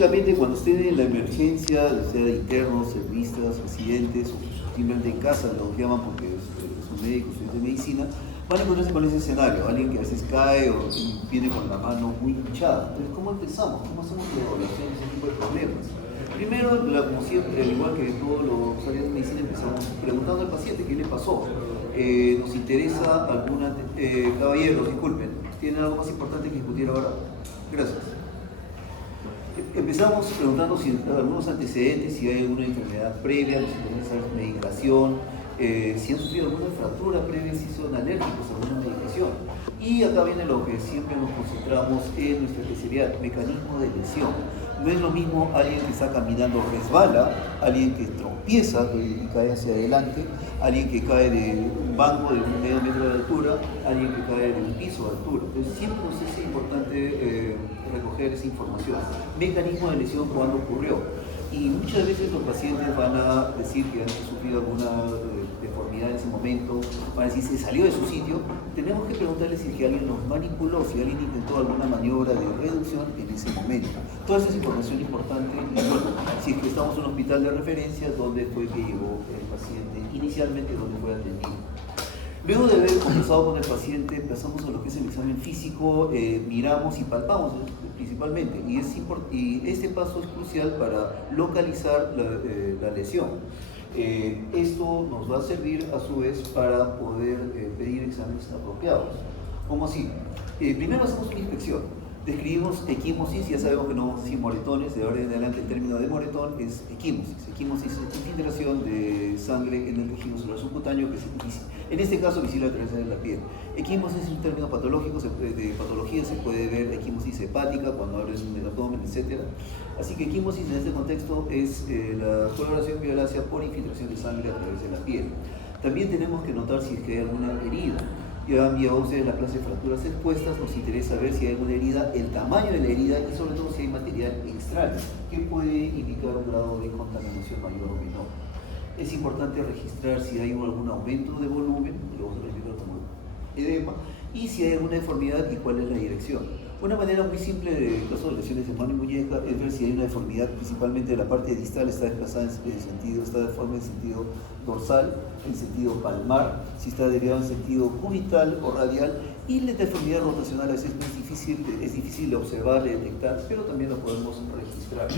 Típicamente cuando estén en la emergencia, sea de internos, servistas, residentes o simplemente en casa, lo llaman porque son médicos, estudiantes de medicina, van a encontrarse con ese escenario, alguien que a veces cae o viene con la mano muy hinchada. Entonces, ¿cómo empezamos? ¿Cómo hacemos la evaluación de ese tipo de problemas? Primero, como siempre, al igual que todos los áreas de medicina, empezamos preguntando al paciente qué le pasó. Nos interesa alguna... caballeros, disculpen, ¿tienen algo más importante que discutir ahora? Gracias. Empezamos preguntando si algunos antecedentes, si hay alguna enfermedad previa, nos interesa medicación, si han sufrido alguna fractura previa, si son alérgicos a alguna medicación. Y acá viene lo que siempre nos concentramos en nuestra especialidad, mecanismo de lesión. No es lo mismo alguien que está caminando resbala, alguien que tropieza y cae hacia adelante, alguien que cae de un banco de un medio metro de altura, alguien que cae de un piso de altura. Entonces siempre nos es importante recoger esa información. Mecanismo de lesión, cuándo ocurrió. Y muchas veces los pacientes van a decir que han sufrido alguna deformidad en ese momento, van a decir si salió de su sitio. Tenemos que preguntarles si alguien los manipuló, si alguien intentó alguna maniobra de reducción en ese momento. Toda esa es información importante. Y bueno, si es que estamos en un hospital de referencia, ¿dónde fue que llegó el paciente? Inicialmente, ¿dónde fue atendido? Luego de haber conversado con el paciente, pasamos a lo que es el examen físico, miramos y palpamos principalmente, y este paso es crucial para localizar la lesión. Esto nos va a servir a su vez para poder pedir exámenes apropiados. ¿Cómo así? Primero hacemos una inspección. Describimos equimosis, ya sabemos que no sin moretones, de ahora en adelante el término de moretón es equimosis. Equimosis es infiltración de sangre en el tejido celular subcutáneo, que es en este caso visible a través de la piel. Equimosis es un término patológico, de patología se puede ver equimosis hepática cuando abres un abdomen, etc. Así que equimosis en este contexto es la coloración violácea por infiltración de sangre a través de la piel. También tenemos que notar si es que hay alguna herida. Ya han enviado ustedes la clase de fracturas expuestas, nos interesa ver si hay alguna herida, el tamaño de la herida y sobre todo si hay material extraño que puede indicar un grado de contaminación mayor o menor. Es importante registrar si hay algún aumento de volumen, lo vamos a registrar como edema, y si hay alguna deformidad y cuál es la dirección. Una manera muy simple de caso de lesiones de mano y muñeca es ver si hay una deformidad, principalmente de la parte distal, está desplazada está deforme en sentido dorsal, en sentido palmar, si está desviado en sentido cubital o radial, y la deformidad rotacional a veces es difícil de observar, de detectar, pero también lo podemos registrar.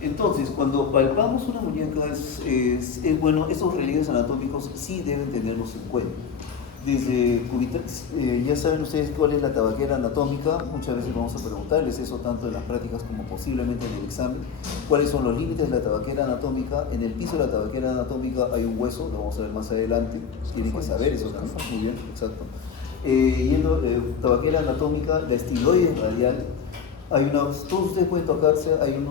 Entonces, cuando palpamos una muñeca, bueno, esos relieves anatómicos sí deben tenerlos en cuenta. Desde cubital, ya saben ustedes cuál es la tabaquera anatómica, muchas veces vamos a preguntarles eso tanto en las prácticas como posiblemente en el examen. ¿Cuáles son los límites de la tabaquera anatómica? En el piso de la tabaquera anatómica hay un hueso, lo vamos a ver más adelante, tienen que saber eso también, muy bien, exacto. Tabaquera anatómica, la estiloides radial. Todos ustedes pueden tocarse, hay un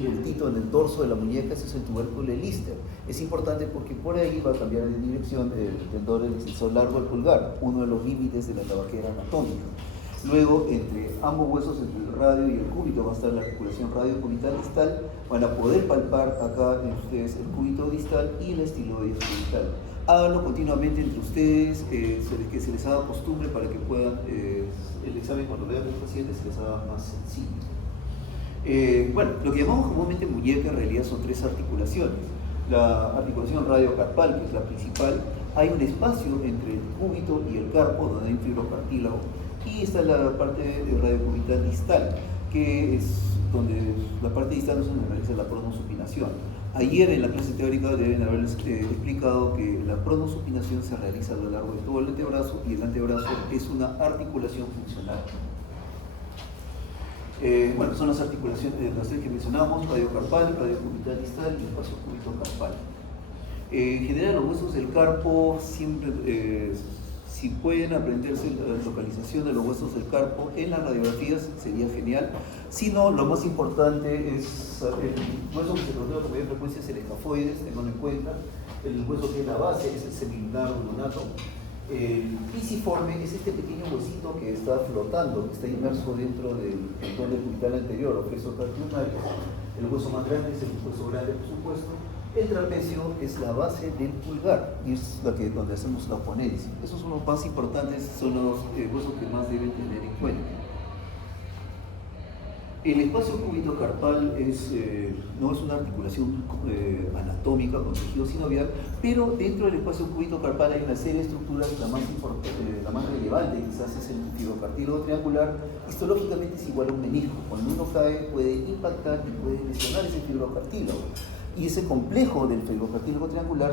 bultito en el dorso de la muñeca, ese es el tubérculo de Lister. Es importante porque por ahí va a cambiar de dirección el tendón del extensor largo del pulgar, uno de los límites de la tabaquera anatómica. Luego, entre ambos huesos, entre el radio y el cúbito, va a estar la articulación radio-cubital distal. Van a poder palpar acá en ustedes el cúbito distal y la estiloides cubital. Háganlo continuamente entre ustedes, que se les haga costumbre para que puedan, el examen cuando vean a los pacientes se les haga más sencillo. Bueno, lo que llamamos comúnmente muñeca en realidad son tres articulaciones. La articulación radiocarpal, que es la principal, hay un espacio entre el cúbito y el carpo donde hay un fibrocartílago, y está la parte de radiocubital distal, que es donde la parte distal es donde realiza la pronosupinación. Ayer en la clase teórica deben haberles explicado que la pronosupinación se realiza a lo largo de todo el antebrazo y el antebrazo es una articulación funcional. Bueno, son las articulaciones de las tres que mencionamos: radiocarpal, radiocubital distal y espacio cúbito-carpal. En general, los huesos del carpo siempre, si pueden aprenderse la localización de los huesos del carpo en las radiografías, sería genial. Si no, lo más importante es el hueso que se rodea con mayor frecuencia es el escafoides, tenganlo en cuenta. El hueso que es la base es el semilunar lunato. El pisiforme es este pequeño huesito que está flotando, que está inmerso dentro del tendón cubital anterior o flexo cardiomionario. El hueso más grande es el hueso grande, por supuesto. El trapecio es la base del pulgar y es donde hacemos la oponencia. Esos son los más importantes, son los huesos que más deben tener en cuenta. El espacio cúbito-carpal no es una articulación anatómica con tejido sinovial, pero dentro del espacio cúbito-carpal hay una serie de estructuras. La más relevante quizás es el fibrocartílago triangular. Histológicamente es igual a un menisco. Cuando uno cae puede impactar y puede lesionar ese fibrocartílago. Y ese complejo del fibrocartílago triangular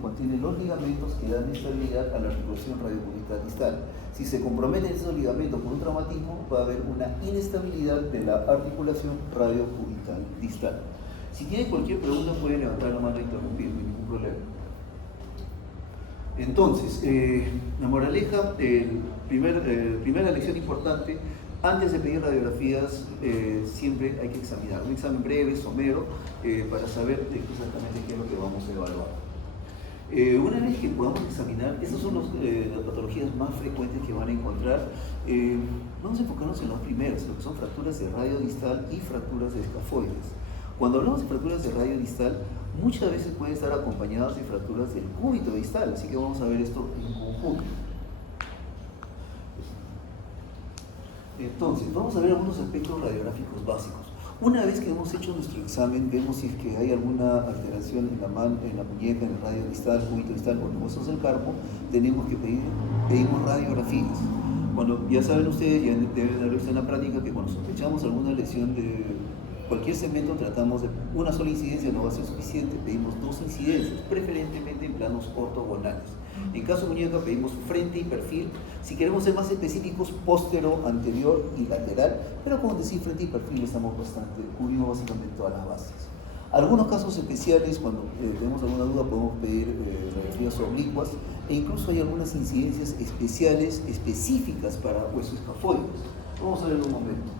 contiene los ligamentos que dan estabilidad a la articulación radiocubital distal. Si se comprometen esos ligamentos por un traumatismo, va a haber una inestabilidad de la articulación radiocubital distal. Si tiene cualquier pregunta, puede levantar la mano e interrumpir, no hay ningún problema. Entonces, la moraleja, primera lección importante: antes de pedir radiografías, siempre hay que examinar. Un examen breve, somero, para saber exactamente qué es lo que vamos a evaluar. Una vez que podamos examinar, estas son las patologías más frecuentes que van a encontrar. Vamos a enfocarnos en los primeros, lo que son fracturas de radio distal y fracturas de escafoides. Cuando hablamos de fracturas de radio distal, muchas veces pueden estar acompañadas de fracturas del cúbito distal, así que vamos a ver esto en conjunto. Entonces, vamos a ver algunos aspectos radiográficos básicos. Una vez que hemos hecho nuestro examen, vemos si es que hay alguna alteración en la mano, en la muñeca, en el radio distal, cúbito distal o los huesos del carpo, tenemos que pedimos radiografías. Cuando ya saben ustedes, ya deben haber visto en la práctica que cuando sospechamos alguna lesión de cualquier segmento, tratamos de una sola incidencia, no va a ser suficiente, pedimos 2 incidencias, preferentemente en planos ortogonales. En caso de muñeca pedimos frente y perfil. Si queremos ser más específicos, póstero, anterior y lateral, pero como decir frente y perfil cubrimos básicamente todas las bases. Algunos casos especiales, cuando tenemos alguna duda, podemos pedir radiografías oblicuas, e incluso hay algunas incidencias especiales, específicas para huesos escafoides. Vamos a ver un momento.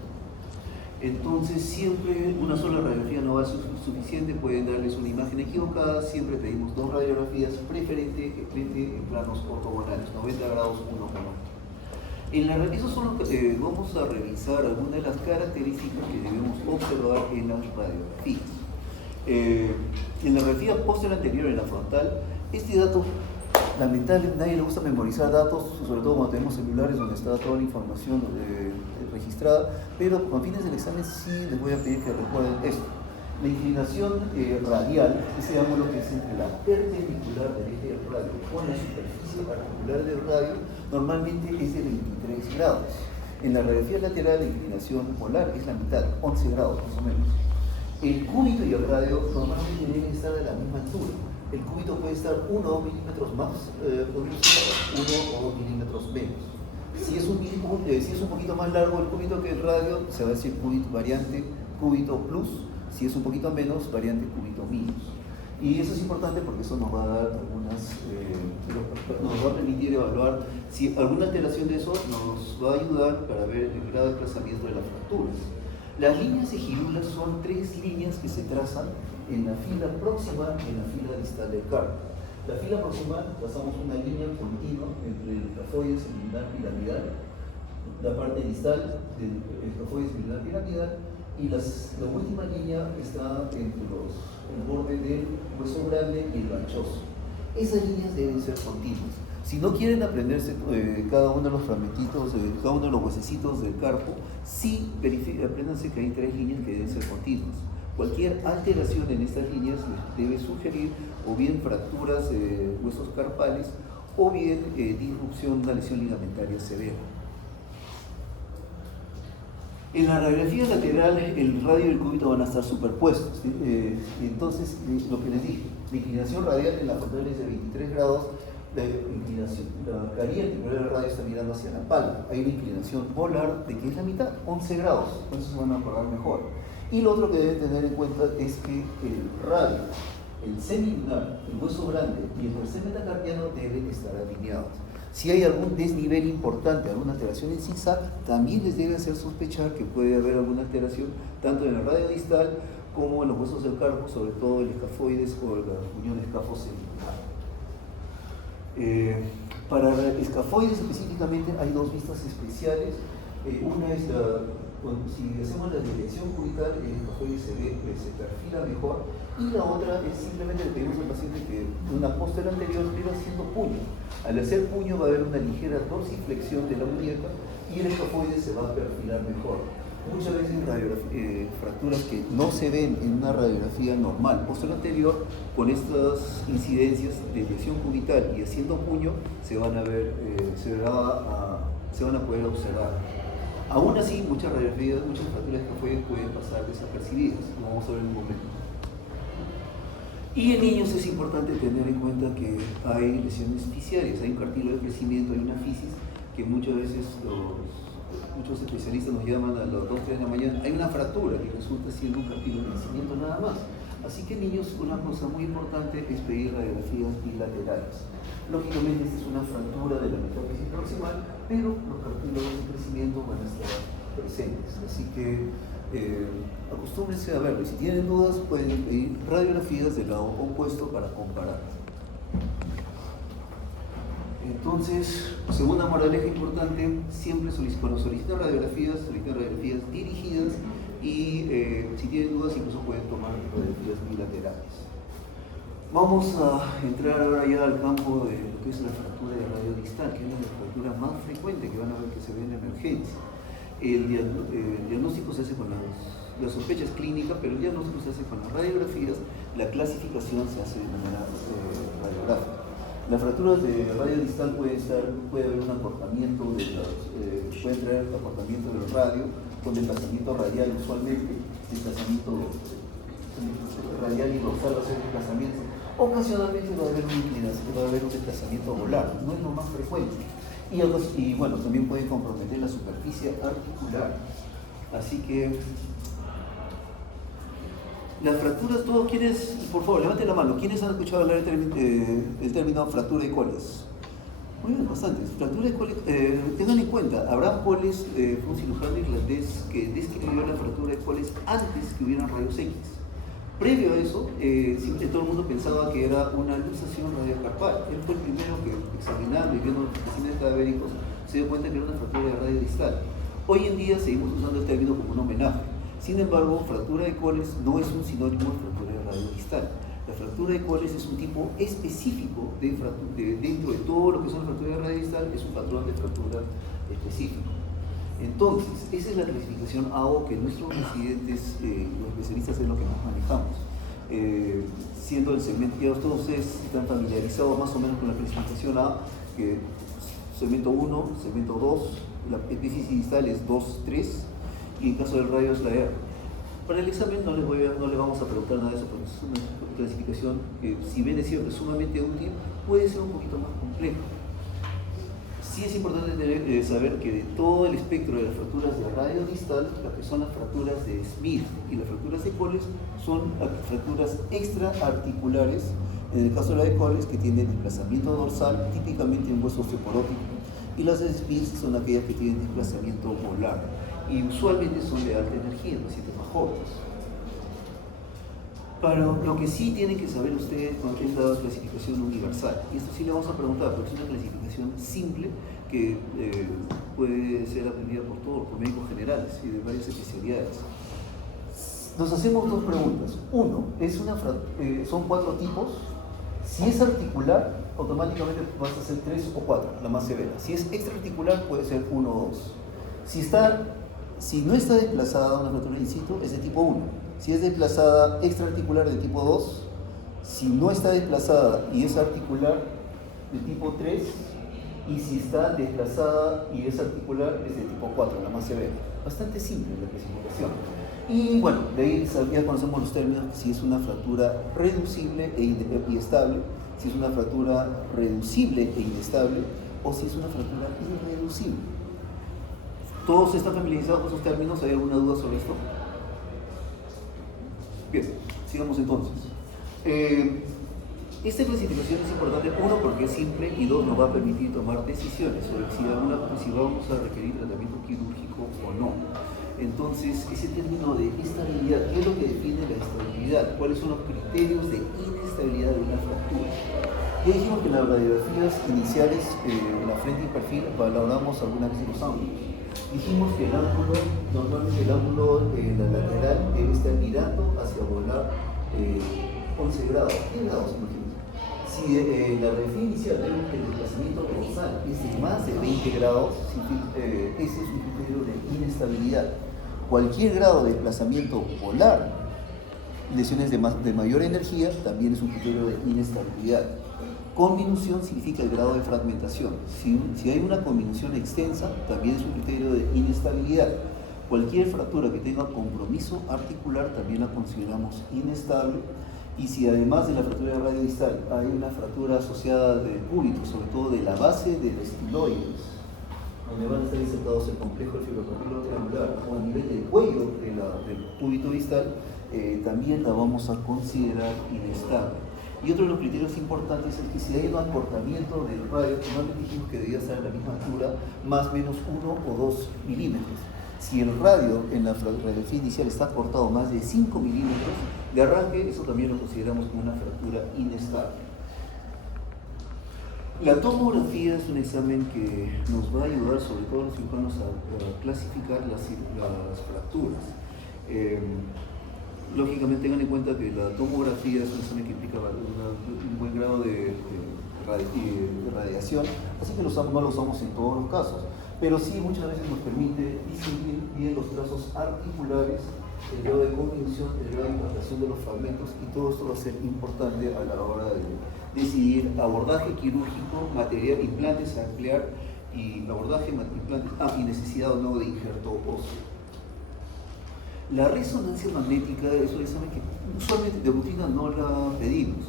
Entonces, siempre una sola radiografía no va a ser suficiente, pueden darles una imagen equivocada. Siempre pedimos 2 radiografías, preferentemente en planos ortogonales, 90 grados uno con otro. Eso son vamos a revisar algunas de las características que debemos observar en las radiografías. En la radiografía posterior anterior, en la frontal, este dato, lamentablemente nadie le gusta memorizar datos, sobre todo cuando tenemos celulares donde está toda la información registrada, pero con fines del examen sí les voy a pedir que recuerden esto. La inclinación radial, ese ángulo que es entre la perpendicular del eje del radio con la superficie articular del radio, normalmente es de 23 grados. En la radiografía lateral, la inclinación polar es la mitad, 11 grados más o menos. El cúbito y el radio normalmente deben estar a la misma altura. El cúbito puede estar 1 o 2 milímetros más, 1 o 2 milímetros menos. Si es un poquito más largo el cúbito que el radio, se va a decir cúbito variante cúbito plus. Si es un poquito menos, variante cúbito minus. Y eso es importante porque eso nos va a dar nos va a permitir evaluar si alguna alteración de eso nos va a ayudar para ver el grado de desplazamiento de las fracturas. Las líneas de Girula son 3 líneas que se trazan en la fila próxima y en la fila distal del carpo. La fila proximal, trazamos una línea continua entre el escafoides milinar piramidal, la parte distal del escafoides milinar piramidal, y la última línea está entre el borde del hueso grande y el anchoso. Esas líneas deben ser continuas. Si no quieren aprenderse cada uno de los fragmentitos, cada uno de los huesecitos del carpo, sí apréndanse que hay 3 líneas que deben ser continuas. Cualquier alteración en estas líneas les debe sugerir o bien fracturas de huesos carpales o bien disrupción, una lesión ligamentaria severa. En la radiografía lateral, el radio y el cúbito van a estar superpuestos. Entonces, lo que les dije, la inclinación radial en la frontal es de 23 grados, la carilla anterior del radio está mirando hacia la palma. Hay una inclinación polar de que es la mitad, 11 grados, por eso se van a acordar mejor. Y lo otro que deben tener en cuenta es que el radio, el semilunar, el hueso grande y el tercer metacarpiano deben estar alineados. Si hay algún desnivel importante, alguna alteración en zigzag, también les debe hacer sospechar que puede haber alguna alteración tanto en el radio distal como en los huesos del carpo, sobre todo el escafoides o la unión escafosemilunar. Para escafoides específicamente hay 2 vistas especiales. Una es si hacemos la dirección cubital, el escafoide se perfila mejor, Y la otra es simplemente le pedimos al paciente que una póster anterior, pero haciendo puño. Al hacer puño va a haber una ligera dorsiflexión de la muñeca y el escafoide se va a perfilar mejor. Muchas veces fracturas que no se ven en una radiografía normal póster anterior, con estas incidencias de lesión cubital y haciendo puño, se van a ver, se van a poder observar. Aún así, muchas radiografías, muchas fracturas de escafoide pueden pasar desapercibidas, como vamos a ver en un momento. Y en niños es importante tener en cuenta que hay lesiones fisiarias, hay un cartílago de crecimiento, hay una fisis que muchas veces muchos especialistas nos llaman a las 2, 3 de la mañana, hay una fractura que resulta siendo un cartílago de crecimiento nada más. Así que en niños una cosa muy importante es pedir radiografías bilaterales. Lógicamente esta es una fractura de la metáfisis proximal, pero los cartílagos de crecimiento van a estar presentes. Así que acostúmbrense a verlo. Si tienen dudas pueden pedir radiografías del lado opuesto para comparar. Entonces, segunda moraleja importante, siempre cuando solicitan radiografías dirigidas y si tienen dudas incluso pueden tomar radiografías bilaterales. Vamos a entrar ahora ya al campo de lo que es la fractura de radio distal, que es la fractura más frecuente que van a ver que se ve en emergencia. El diagnóstico se hace con las sospechas clínicas, pero el diagnóstico se hace con las radiografías, la clasificación se hace de manera radiográfica. Las fracturas de radio distal puede haber un acortamiento pueden traer acortamiento del radio con desplazamiento radial usualmente, desplazamiento radial y dorsal va a ser desplazamiento. Ocasionalmente va a haber una inclinación, va a haber un desplazamiento volar, no es lo más frecuente. Y bueno, también puede comprometer la superficie articular. Así que las fracturas, todos quienes, por favor, levanten la mano, ¿quiénes han escuchado hablar el término fractura de Colles? Muy bien, bastantes. Fractura de Colles, tengan en cuenta, Abraham Colles fue un cirujano irlandés que describió la fractura de Colles antes que hubieran rayos X. Previo a eso, siempre todo el mundo pensaba que era una luxación radiocarpal. Él fue el primero que, examinando y viendo los especímenes cadavéricos, se dio cuenta que era una fractura de radio distal. Hoy en día seguimos usando el término como un homenaje. Sin embargo, fractura de Colles no es un sinónimo de fractura de radio distal. La fractura de Colles es un tipo específico dentro de todo lo que son las fracturas de radio distal, es un patrón de fractura específico. Entonces, esa es la clasificación AO que nuestros residentes, los especialistas en lo que nos manejamos. Siendo el segmento, ya todos ustedes están familiarizados más o menos con la clasificación A, que segmento 1, segmento 2, la epífisis distal es 2, 3, y en caso del radio es la R. Para el examen no les vamos a preguntar nada de eso, porque es una clasificación que, si bien es cierto, es sumamente útil, puede ser un poquito más compleja. Sí es importante saber que de todo el espectro de las fracturas de radio distal, las que son las fracturas de Smith y las fracturas de Colles son fracturas extraarticulares, en el caso de la de Colles, que tienen desplazamiento dorsal, típicamente en hueso osteoporótico, y las de Smith son aquellas que tienen desplazamiento volar, y usualmente son de alta energía, en pacientes más jóvenes. Pero lo que sí tienen que saber ustedes es la clasificación universal. Y esto sí le vamos a preguntar, porque es una clasificación simple que puede ser aprendida por médicos generales y de varias especialidades. Nos hacemos dos preguntas. Uno, son 4 tipos. Si es articular, automáticamente vas a hacer 3 o 4, la más severa. Si es extraarticular, puede ser 1 o 2. Si no está desplazada una fractura in situ, es de tipo 1. Si es desplazada extraarticular de tipo 2, si no está desplazada y es articular de tipo 3, y si está desplazada y es articular es de tipo 4, la más severa. Bastante simple la clasificación. Y bueno, de ahí ya conocemos los términos, si es una fractura reducible y estable, si es una fractura reducible e inestable, o si es una fractura irreducible. ¿Todos están familiarizados con esos términos? ¿Hay alguna duda sobre esto? Bien, sigamos entonces. Esta clasificación es importante, uno, porque es simple, y dos, nos va a permitir tomar decisiones sobre si vamos a requerir tratamiento quirúrgico o no. Entonces, ese término de estabilidad, ¿qué es lo que define la estabilidad? ¿Cuáles son los criterios de inestabilidad de una fractura? Ya dijimos que en las radiografías iniciales, en la frente y perfil, valoramos algunas veces los ángulos. Dijimos que normalmente el ángulo de la lateral debe estar mirando hacia volar 11 grados, 10 grados, imagínense. Si la radiografía inicial vemos que el desplazamiento dorsal es de más de 20 grados, ese es un criterio de inestabilidad. Cualquier grado de desplazamiento polar, lesiones de mayor energía, también es un criterio de inestabilidad. Conminución significa el grado de fragmentación. Si hay una conminución extensa, también es un criterio de inestabilidad. Cualquier fractura que tenga compromiso articular también la consideramos inestable. Y si además de la fractura radiodistal hay una fractura asociada del cúbito, sobre todo de la base del estiloides, donde van a estar insertados el complejo del fibrocartílago triangular o a nivel del cuello del cúbito distal, también la vamos a considerar inestable. Y otro de los criterios importantes es que si hay un acortamiento del radio, normalmente dijimos que debía estar a la misma altura, más o menos 1 o 2 milímetros. Si el radio en la radiografía inicial está cortado más de 5 milímetros de arranque, eso también lo consideramos como una fractura inestable. La tomografía es un examen que nos va a ayudar, sobre todo a los cirujanos, a clasificar las fracturas. Lógicamente tengan en cuenta que la tomografía es un examen que implica un buen grado de radiación, así que no lo usamos en todos los casos, pero sí muchas veces nos permite distinguir bien los trazos articulares, el grado de convicción, el grado de implantación de los fragmentos, y todo esto va a ser importante a la hora de decidir abordaje quirúrgico, material, implantes a emplear, y abordaje, implantes, y necesidad o no de injerto óseo. La resonancia magnética es un examen que usualmente de rutina no la pedimos.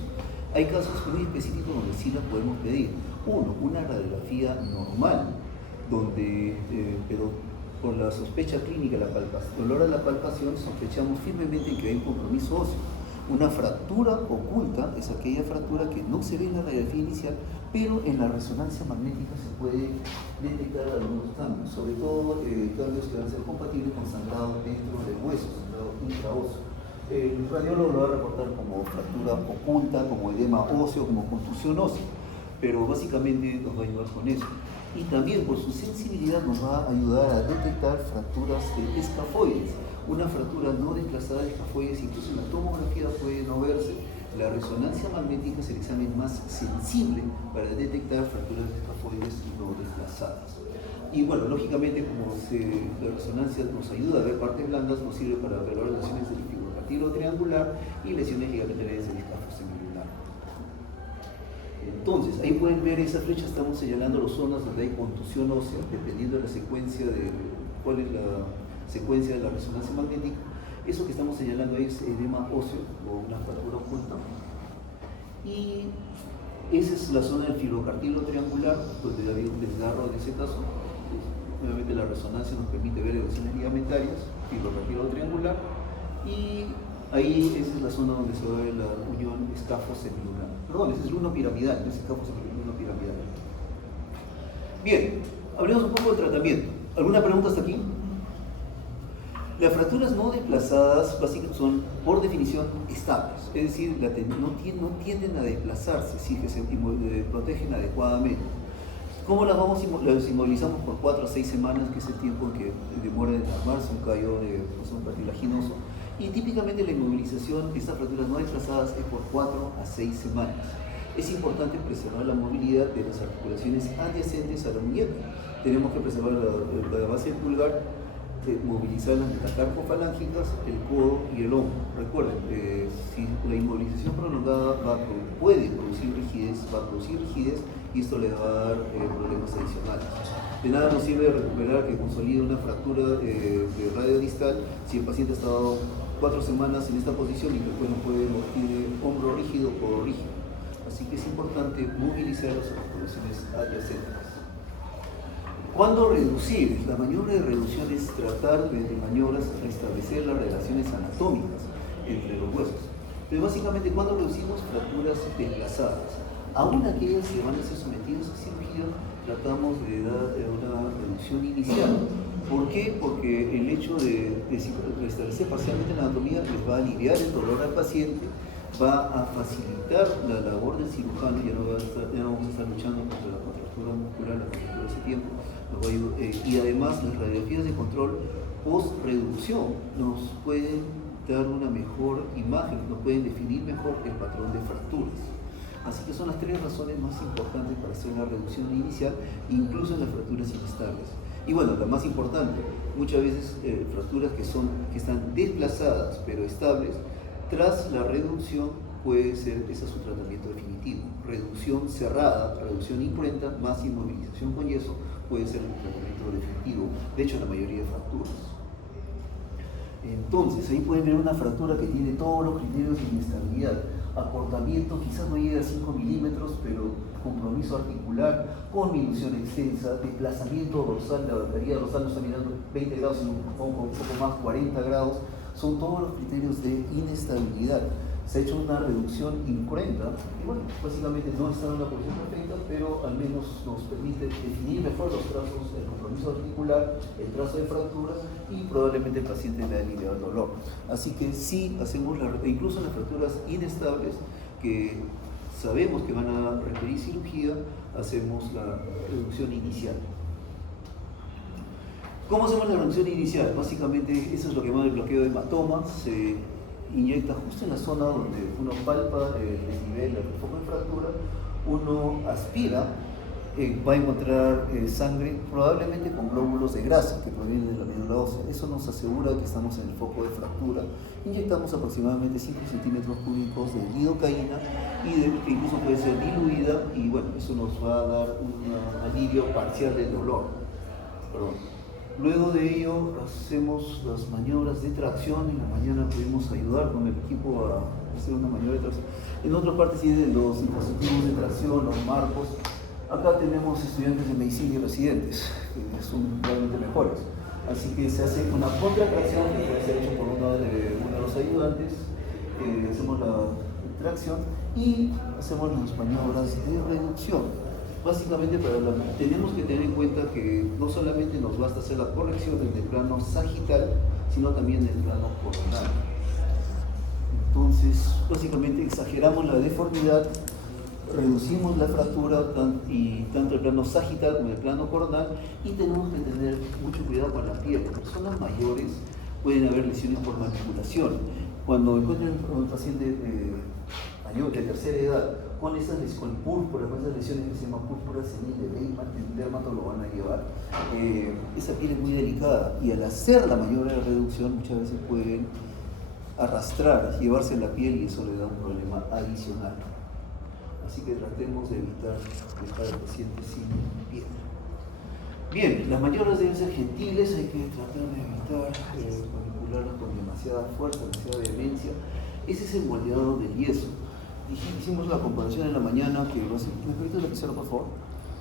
Hay casos muy específicos donde sí la podemos pedir. Uno, una radiografía normal, donde, pero por la sospecha clínica, dolor a la palpación, sospechamos firmemente que hay un compromiso óseo. Una fractura oculta es aquella fractura que no se ve en la radiografía inicial, pero en la resonancia magnética se puede detectar algunos cambios, sobre todo cambios que van a ser compatibles con sangrado dentro del hueso, sangrado intraóseo. El radiólogo lo va a reportar como fractura oculta, como edema óseo, como contusión ósea, pero básicamente nos va a ayudar con eso. Y también por su sensibilidad nos va a ayudar a detectar fracturas escafoides. Una fractura no desplazada de escafoides, incluso en la tomografía puede no verse. La resonancia magnética es el examen más sensible para detectar fracturas escafoides no desplazadas. Y bueno, lógicamente, como la resonancia nos ayuda a ver partes blandas, nos sirve para ver lesiones del fibrocartílago triangular y lesiones ligamentarias del escafo semilunar. Entonces, ahí pueden ver esa flecha, estamos señalando las zonas donde hay contusión ósea, dependiendo de la secuencia de cuál es la secuencia de la resonancia magnética. Eso que estamos señalando ahí es edema óseo o una fractura oculta. Y esa es la zona del fibrocartílago triangular, donde había un desgarro en ese caso. Obviamente la resonancia nos permite ver lesiones ligamentarias, fibrocartílago triangular, y ahí esa es la zona donde se ve la unión escafo-semilunar. Perdón, ese es luno piramidal, ese escafo-semilunar piramidal. Bien, hablemos un poco del tratamiento. ¿Alguna pregunta hasta aquí? Las fracturas no desplazadas básicamente son, por definición, estables, es decir, no tienden a desplazarse si se protegen adecuadamente. ¿Cómo las inmovilizamos? Por 4 a 6 semanas, que es el tiempo que demora en armarse un callo de un cartilaginoso. Y típicamente la inmovilización de estas fracturas no desplazadas es por 4 a 6 semanas. Es importante preservar la movilidad de las articulaciones adyacentes a la muñeca. Tenemos que preservar la base del pulgar, movilizar las metacarpofalángicas, el codo y el hombro. Recuerden, si la inmovilización prolongada puede producir rigidez, va a producir rigidez, y esto le va a dar problemas adicionales. De nada nos sirve recuperar que consolide una fractura de radio distal si el paciente ha estado 4 semanas en esta posición y que tiene hombro rígido o codo rígido. Así que es importante movilizar las articulaciones adyacentes. ¿Cuándo reducir? La maniobra de reducción es tratar de maniobras restablecer las relaciones anatómicas entre los huesos. Pero básicamente, ¿cuándo reducimos fracturas desplazadas? Aún aquellas que van a ser sometidas a cirugía, tratamos de dar una reducción inicial. ¿Por qué? Porque el hecho de restablecer parcialmente la anatomía les va a aliviar el dolor al paciente, va a facilitar la labor del cirujano, ya no vamos a estar luchando contra la contractura muscular, la contractura hace tiempo, y además las radiografías de control post-reducción nos pueden dar una mejor imagen, nos pueden definir mejor el patrón de fracturas. Así que son las tres razones más importantes para hacer la reducción inicial, incluso en las fracturas inestables. Y bueno, la más importante, muchas veces fracturas que están desplazadas pero estables, tras la reducción puede ser, ese es su tratamiento definitivo. Reducción cerrada, reducción incruenta, más inmovilización con yeso, puede ser el tratamiento definitivo, de hecho, la mayoría de fracturas. Entonces, ahí pueden ver una fractura que tiene todos los criterios de inestabilidad. Acortamiento, quizás no llegue a 5 milímetros, pero compromiso articular, conminución extensa, desplazamiento dorsal, la arteria dorsal no está mirando 20 grados, sino un poco más, 40 grados, son todos los criterios de inestabilidad. Se ha hecho una reducción incruenta, y bueno, básicamente no está en una posición perfecta, pero al menos nos permite definir mejor los trazos, el compromiso articular, el trazo de fracturas, y probablemente el paciente le ha aliviado el dolor. Así que sí hacemos, incluso en las fracturas inestables, que sabemos que van a requerir cirugía, hacemos la reducción inicial. ¿Cómo hacemos la reducción inicial? Básicamente eso es lo que llama el bloqueo de hematoma. Se inyecta justo en la zona donde uno palpa el desnivel, el foco de fractura, uno aspira, va a encontrar sangre probablemente con glóbulos de grasa que provienen de la médula ósea. Eso nos asegura que estamos en el foco de fractura. Inyectamos aproximadamente 5 centímetros cúbicos de lidocaína que incluso puede ser diluida, y bueno, eso nos va a dar un alivio parcial del dolor. Luego de ello hacemos las maniobras de tracción. En la mañana pudimos ayudar con el equipo a hacer una maniobra de tracción. En otra parte tienen los dispositivos de tracción, los marcos. Acá tenemos estudiantes de medicina y residentes, que son realmente mejores. Así que se hace una contratracción que puede ser hecho por uno de los ayudantes. Hacemos la tracción y hacemos las maniobras de reducción. Básicamente tenemos que tener en cuenta que no solamente nos basta hacer la corrección en el plano sagital, sino también en el plano coronal. Entonces, básicamente exageramos la deformidad, reducimos la fractura tanto el plano sagital como el plano coronal, y tenemos que tener mucho cuidado con la piel. En personas mayores pueden haber lesiones por manipulación. Cuando encuentren un paciente mayor de tercera edad con púrpura, con esas lesiones que se llaman púrpura senil de Beyman, el dermato lo van a llevar, esa piel es muy delicada, y al hacer la maniobra de reducción muchas veces pueden arrastrar, llevarse la piel, y eso le da un problema adicional. Así que tratemos de evitar dejar al paciente sin piel. Bien, las maniobras deben ser gentiles, hay que tratar de evitar manipularlas con demasiada fuerza, demasiada vehemencia. Ese es el moldeado del yeso. Hicimos la comparación en la mañana, que ¿me permites lapicero, por favor?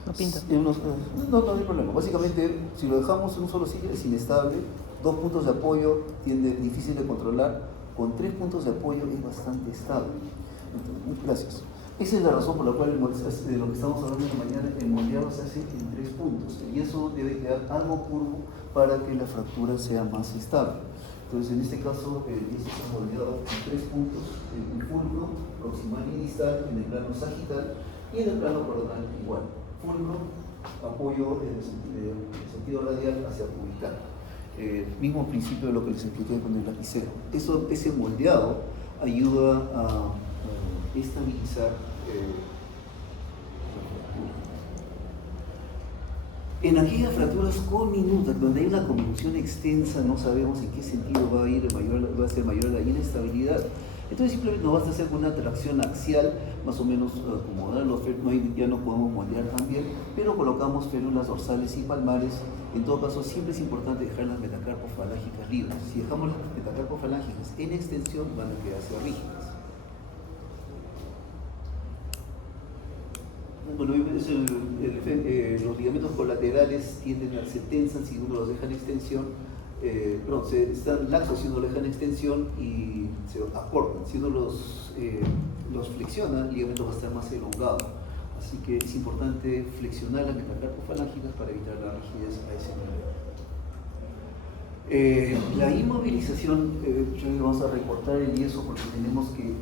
No pinta. No hay problema. Básicamente, si lo dejamos en un solo sitio es inestable, 2 puntos de apoyo difícil de controlar, con 3 puntos de apoyo es bastante estable. Entonces, gracias. Esa es la razón por la cual de lo que estamos hablando en la mañana, el moldeado se hace en 3 puntos. El yeso debe quedar algo curvo para que la fractura sea más estable. Entonces, en este caso, el yeso está moldeado en 3 puntos: el fulcro, proximal y distal, en el plano sagital, y en el plano coronal igual. Fulcro, apoyo en el sentido radial hacia cubital. Mismo principio de lo que les expliqué con el lapicero. Ese moldeado ayuda a estabilizar la fractura. En aquellas fracturas conminutas, donde hay una conminución extensa, no sabemos en qué sentido va a ser mayor la inestabilidad. Entonces simplemente nos basta hacer una tracción axial, más o menos acomodar los férulas, ya no podemos moldear tan bien, pero colocamos férulas dorsales y palmares. En todo caso, siempre es importante dejar las metacarpofalángicas libres. Si dejamos las metacarpofalángicas en extensión, van a quedarse rígidas. Bueno, los ligamentos colaterales se tensan si uno los deja en extensión, están laxos si uno los deja en extensión y se acortan. Si uno los flexiona, el ligamento va a estar más elongado. Así que es importante flexionar las metacarpofalángicas para evitar la rigidez a ese nivel. La inmovilización, vamos a recortar el yeso porque tenemos que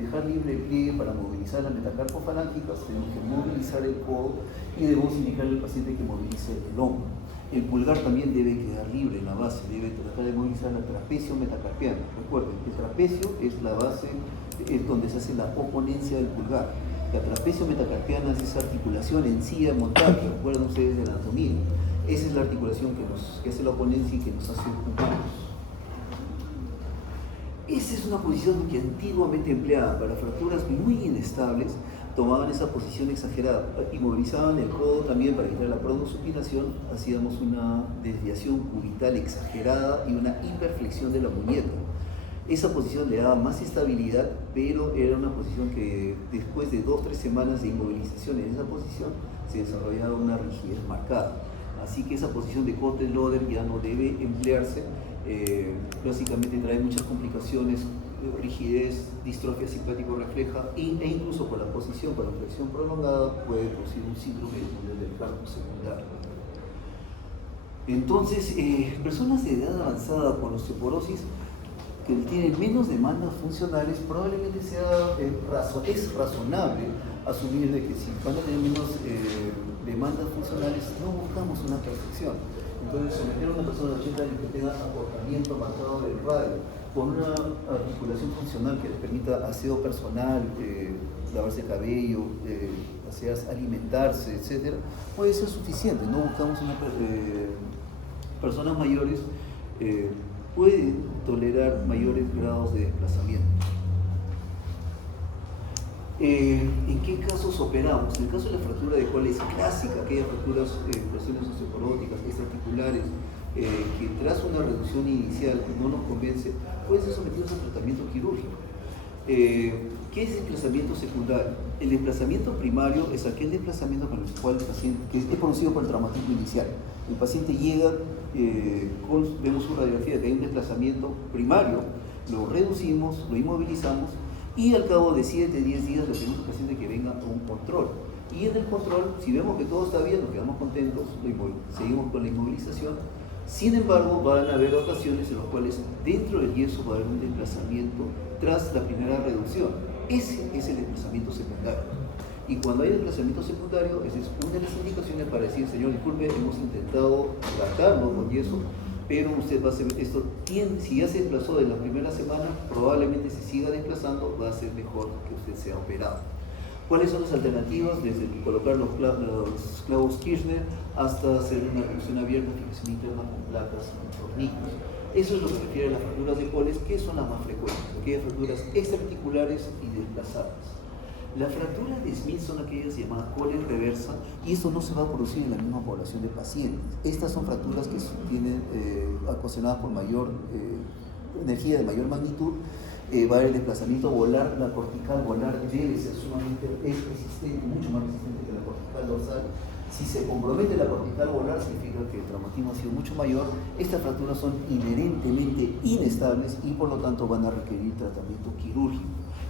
dejar libre el pliegue para movilizar las metacarpofalángicas, tenemos que movilizar el codo y debemos indicarle al paciente que movilice el hombro. El pulgar también debe quedar libre en la base, debe tratar de movilizar la trapecio metacarpiana. Recuerden, el trapecio es la base, es donde se hace la oponencia del pulgar. La trapecio metacarpiana es esa articulación en silla de montaje, recuerdan ustedes de la anatomía. Esa es la articulación que hace la oponencia y que nos hace humanos. Esa es una posición que antiguamente empleaban para fracturas muy inestables, tomaban esa posición exagerada, inmovilizaban el codo también para evitar la pronosupinación, hacíamos una desviación cubital exagerada y una hiperflexión de la muñeca. Esa posición le daba más estabilidad, pero era una posición que después de 2 o 3 semanas de inmovilización en esa posición se desarrollaba una rigidez marcada. Así que esa posición de corte loader ya no debe emplearse. Básicamente trae muchas complicaciones, rigidez, distrofia simpático-refleja e incluso por la posición, por la flexión prolongada, puede producir un síndrome del carpo secundario. Entonces, personas de edad avanzada con osteoporosis que tienen menos demandas funcionales, probablemente es razonable asumir de que si van a tener menos demandas funcionales, no buscamos una perfección. Entonces, someter a una persona de 80 años que tenga acortamiento marcado del radio, con una articulación funcional que les permita aseo personal, lavarse el cabello, alimentarse, etc., puede ser suficiente. No buscamos una personas mayores pueden tolerar mayores grados de desplazamiento. ¿En qué casos operamos? En el caso de la fractura de cola es clásica, aquellas fracturas, lesiones osteoporóticas, extraarticulares, que tras una reducción inicial no nos convence, pueden ser sometidos a tratamiento quirúrgico. ¿Qué es desplazamiento secundario? El desplazamiento primario es aquel desplazamiento con el cual el paciente, que es conocido por el traumatismo inicial. El paciente llega, vemos su radiografía que hay un desplazamiento primario, lo reducimos, lo inmovilizamos y al cabo de 7, 10 días le pedimos al paciente que venga a un control. Y en el control, si vemos que todo está bien, nos quedamos contentos, seguimos con la inmovilización. Sin embargo, van a haber ocasiones en las cuales dentro del yeso va a haber un desplazamiento tras la primera reducción. Ese es el desplazamiento secundario. Y cuando hay desplazamiento secundario, esa es una de las indicaciones para decir, señor, disculpe, hemos intentado tratarlo con yeso, pero usted va a hacer esto, si ya se desplazó en la primera semana, probablemente se siga desplazando, va a ser mejor que usted sea operado. ¿Cuáles son las alternativas? Desde colocar los clavos Kirchner hasta hacer una reducción abierta, fijación interna con placas y con tornillos. Eso es lo que refiere a las fracturas de coles, que son las más frecuentes, aquellas fracturas extraarticulares y desplazadas. Las fracturas de Smith son aquellas llamadas coles reversa, y esto no se va a producir en la misma población de pacientes. Estas son fracturas que tienen ocasionadas por mayor energía de mayor magnitud. Va a haber el desplazamiento volar, la cortical volar debe ser sumamente resistente, mucho más resistente que la cortical dorsal. Si se compromete la cortical volar, significa que el traumatismo ha sido mucho mayor. Estas fracturas son inherentemente inestables y por lo tanto van a requerir tratamiento quirúrgico.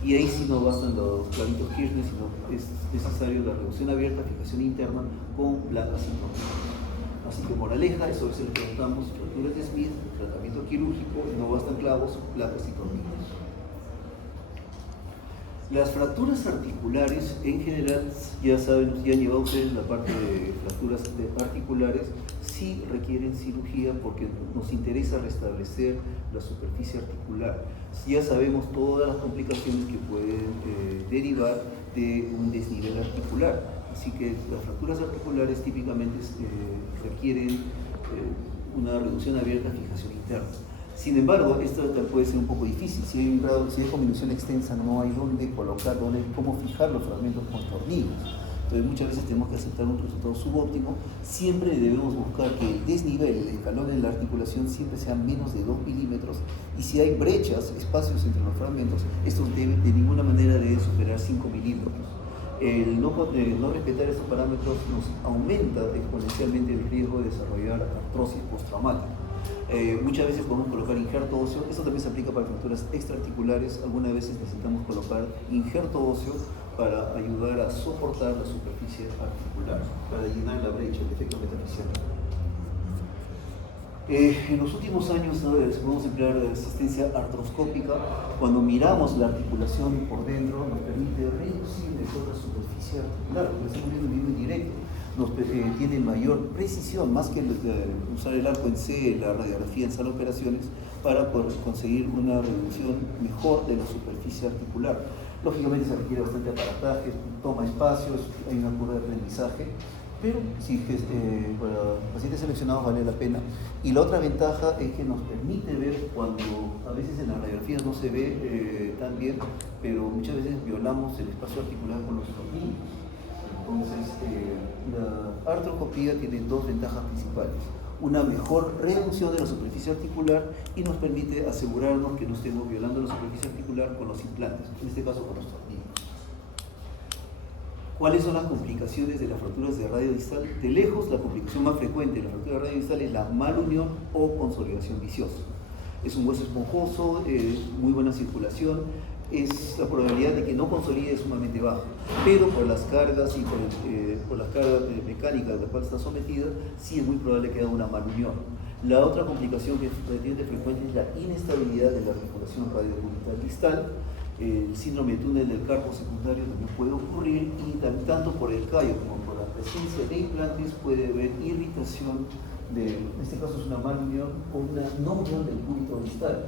Y ahí sí no bastan los clavitos Kirchner, sino es necesario la reducción abierta, fijación interna con placas y tornillos. Así que moraleja, eso es lo que tratamos, fracturas de Smith, tratamiento quirúrgico, no bastan clavos, placas y tornillos. Las fracturas articulares, en general, ya saben, ya han llevado ustedes la parte de fracturas articulares, sí requieren cirugía porque nos interesa restablecer la superficie articular. Ya sabemos todas las complicaciones que pueden derivar de un desnivel articular. Así que las fracturas articulares típicamente requieren una reducción abierta, fijación interna. Sin embargo, esto puede ser un poco difícil. Si hay combinación extensa, no hay dónde colocar, cómo fijar los fragmentos con tornillos. Entonces, muchas veces tenemos que aceptar un resultado subóptimo. Siempre debemos buscar que el desnivel, el escalón en la articulación, siempre sea menos de 2 milímetros. Y si hay brechas, espacios entre los fragmentos, estos de ninguna manera deben superar 5 milímetros. El no respetar estos parámetros nos aumenta exponencialmente el riesgo de desarrollar artrosis postraumática. Muchas veces podemos colocar injerto óseo, esto también se aplica para fracturas extraarticulares. Algunas veces necesitamos colocar injerto óseo para ayudar a soportar la superficie articular, para llenar la brecha, el efecto metafisial. En los últimos años podemos emplear asistencia artroscópica. Cuando miramos la articulación por dentro nos permite reducir el toda la superficie articular, porque estamos viendo un video indirecto. tiene mayor precisión, más que usar el arco en C, la radiografía en sala de operaciones, para poder conseguir una reducción mejor de la superficie articular. Lógicamente se requiere bastante aparataje, toma espacios, hay una curva de aprendizaje, pero sí, para pacientes seleccionados vale la pena. Y la otra ventaja es que nos permite ver cuando a veces en las radiografías no se ve tan bien, pero muchas veces violamos el espacio articular con los tornillos. Entonces, la artroscopía tiene dos ventajas principales. Una mejor reducción de la superficie articular y nos permite asegurarnos que no estemos violando la superficie articular con los implantes, en este caso con los tornillos. ¿Cuáles son las complicaciones de las fracturas de radio distal? De lejos, la complicación más frecuente de la fractura de radio distal es la malunión o consolidación viciosa. Es un hueso esponjoso, muy buena circulación, la probabilidad de que no consolide es sumamente baja, pero por las cargas y por las cargas mecánicas a las cuales está sometida, sí es muy probable que haya una malunión. La otra complicación que es relativamente frecuente es la inestabilidad de la articulación radiocubital distal. El síndrome de túnel del carpo secundario también puede ocurrir, y tanto por el callo como por la presencia de implantes puede haber irritación en este caso es una malunión o una no unión del cúbito distal.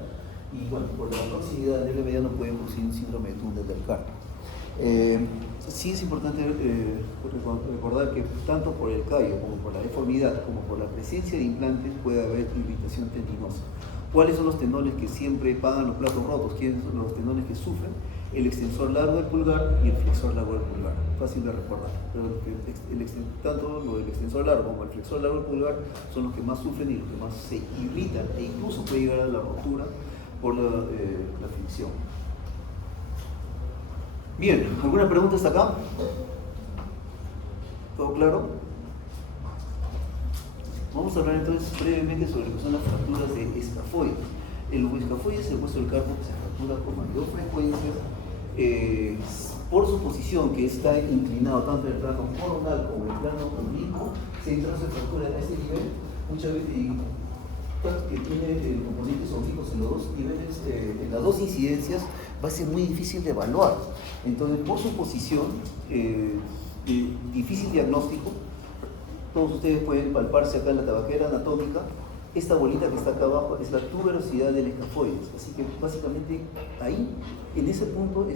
Y bueno, por la proximidad del nervio mediano puede producir un síndrome de túnel del carpo. Sí es importante recordar que tanto por el callo como por la deformidad como por la presencia de implantes puede haber irritación tendinosa. ¿Cuáles son los tendones que siempre pagan los platos rotos? ¿Quiénes son los tendones que sufren? El extensor largo del pulgar y el flexor largo del pulgar. Fácil de recordar. Pero tanto lo del extensor largo como el flexor largo del pulgar son los que más sufren y los que más se irritan, e incluso puede llegar a la rotura por la fricción. Bien, ¿alguna pregunta hasta acá? ¿Todo claro? Vamos a hablar entonces brevemente sobre lo que son las fracturas de escafoide. El escafoide es el hueso del carpo que se fractura con mayor frecuencia por su posición, que está inclinado tanto en el plano coronal como en el plano oblicuo. Se fractura a este nivel, muchas veces que tiene componentes oblicuos en los dos niveles, en las dos incidencias, va a ser muy difícil de evaluar. Entonces, por su posición, difícil diagnóstico. Todos ustedes pueden palparse acá en la tabaquera anatómica. Esta bolita que está acá abajo es la tuberosidad del escafoide. Así que básicamente ahí, en ese punto,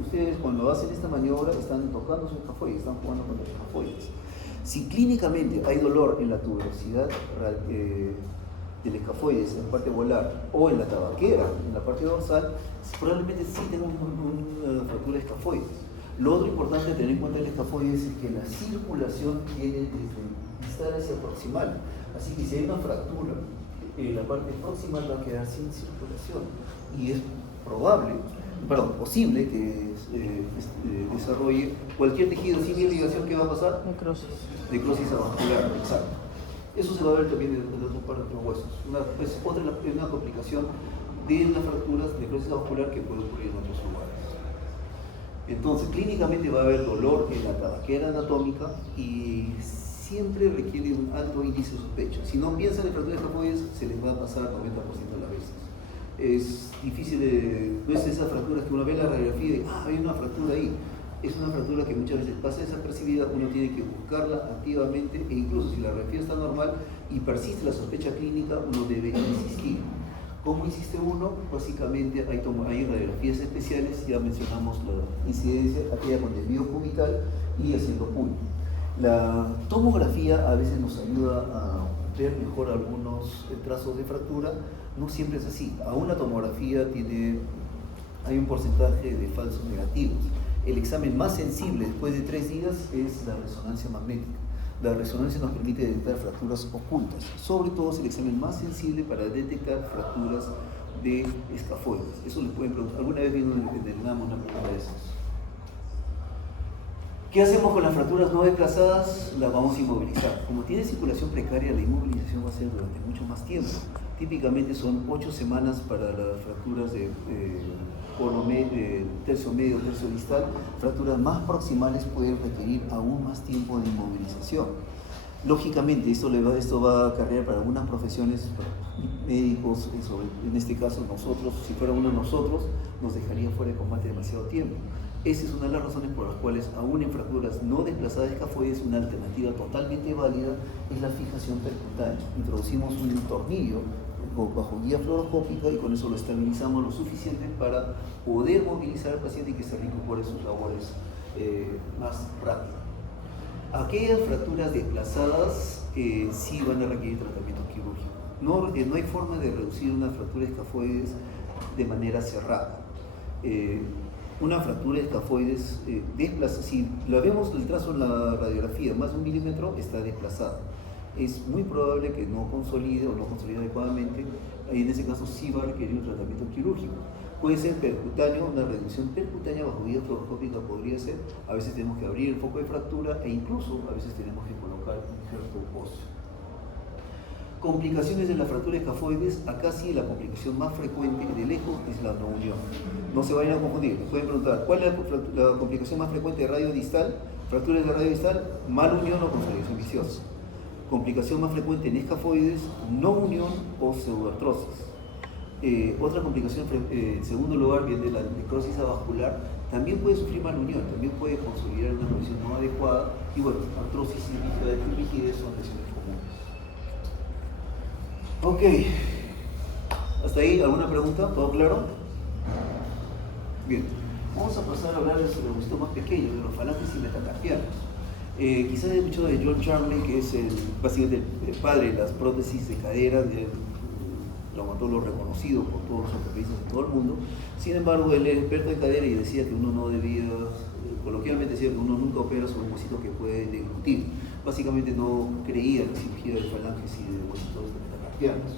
ustedes cuando hacen esta maniobra están tocando su escafoide, están jugando con los escafoides. Si clínicamente hay dolor en la tuberosidad del escafoide, en la parte volar, o en la tabaquera, en la parte dorsal, probablemente sí tengan una fractura de escafoides. Lo otro importante de tener en cuenta del escafoide es que la circulación tiene desde distal hacia proximal. Así que si hay una fractura, la parte proximal va a quedar sin circulación. Y es posible que desarrolle cualquier tejido sin irrigación. ¿Qué va a pasar? Necrosis. Necrosis avascular, exacto. Eso se va a ver también en otras partes de los huesos. Una complicación de las fracturas de necrosis avascular que puede ocurrir en otros lugares. Entonces, clínicamente va a haber dolor en la tabaquera anatómica y siempre requiere un alto índice de sospecha. Si no piensan en fracturas escafoides, se les va a pasar el 90% de las veces. Es difícil no es esas fracturas que uno ve en la radiografía y hay una fractura ahí. Es una fractura que muchas veces pasa desapercibida, uno tiene que buscarla activamente, e incluso si la radiografía está normal y persiste la sospecha clínica, uno debe insistir. ¿Cómo insiste uno? Básicamente hay radiografías especiales, ya mencionamos la incidencia, aquella con desvío cubital y haciendo puño. La tomografía a veces nos ayuda a ver mejor algunos trazos de fractura, no siempre es así. Aún la tomografía hay un porcentaje de falsos negativos. El examen más sensible después de 3 días es la resonancia magnética. La resonancia nos permite detectar fracturas ocultas, sobre todo es el examen más sensible para detectar fracturas de escafoides. Eso les pueden preguntar. ¿Alguna vez vino en el NAM una pregunta de esas? ¿Qué hacemos con las fracturas no desplazadas? Las vamos a inmovilizar. Como tiene circulación precaria, la inmovilización va a ser durante mucho más tiempo. Típicamente son 8 semanas para las fracturas de tercio medio, tercio distal. Fracturas más proximales pueden requerir aún más tiempo de inmovilización. Lógicamente, esto va a acarrear para algunas profesiones, médicos, en este caso nosotros, si fuera uno de nosotros, nos dejaría fuera de combate demasiado tiempo. Esa es una de las razones por las cuales, aún en fracturas no desplazadas escafoides, una alternativa totalmente válida es la fijación percutánea. Introducimos un tornillo bajo guía fluoroscópica y con eso lo estabilizamos lo suficiente para poder movilizar al paciente y que se recupere sus labores más rápido. Aquellas fracturas desplazadas sí van a requerir tratamiento quirúrgico. No hay forma de reducir una fractura de escafoides de manera cerrada. Una fractura de escafoides desplazada, si la vemos el trazo en la radiografía, más de 1 milímetro, está desplazada. Es muy probable que no consolide o no consolide adecuadamente, y en ese caso sí va a requerir un tratamiento quirúrgico. Puede ser percutáneo, una reducción percutánea bajo guía fluoroscópica podría ser. A veces tenemos que abrir el foco de fractura e incluso a veces tenemos que colocar un injerto óseo. Complicaciones de la fractura de escafoides, acá sí la complicación más frecuente de lejos es la no unión. No se vayan a confundir, pueden preguntar, ¿cuál es la complicación más frecuente de radio distal? Fracturas de radio distal, mal unión o consolidación viciosa. Complicación más frecuente en escafoides, no unión o pseudoartrosis. Otra complicación, en segundo lugar, viene de la necrosis avascular. También puede sufrir mal unión, también puede consolidar una posición no adecuada y bueno, artrosis y rigidez son lesiones comunes. Ok, hasta ahí, ¿alguna pregunta? ¿Todo claro? Bien, vamos a pasar a hablar de los osteomas pequeños, de los falanges y metacarpianos. Quizás he escuchado de John Charley, que es básicamente el padre de las prótesis de cadera, de traumatólogo reconocido por todos los ortopedistas de todo el mundo. Sin embargo, él es experto en cadera y decía que uno no debía, coloquialmente decía que uno nunca opera sobre un huesito que puede deglutir. Básicamente no creía en la cirugía de falanges y de huesitos metacarpianos.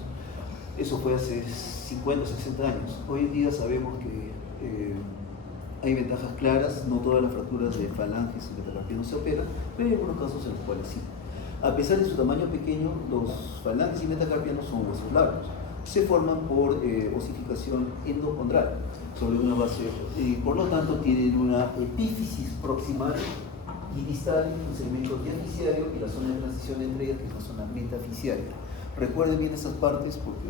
Eso fue hace 50 o 60 años. Hoy en día sabemos que hay ventajas claras, no todas las fracturas de falanges y metacarpianos se operan, pero hay algunos casos en los cuales sí. A pesar de su tamaño pequeño, los falanges y metacarpianos son huesos largos. Se forman por osificación endocondral sobre una base y por lo tanto tienen una epífisis proximal y distal, un segmento diafisiario y la zona de transición entre ellas que es la zona metafisiaria. Recuerden bien esas partes porque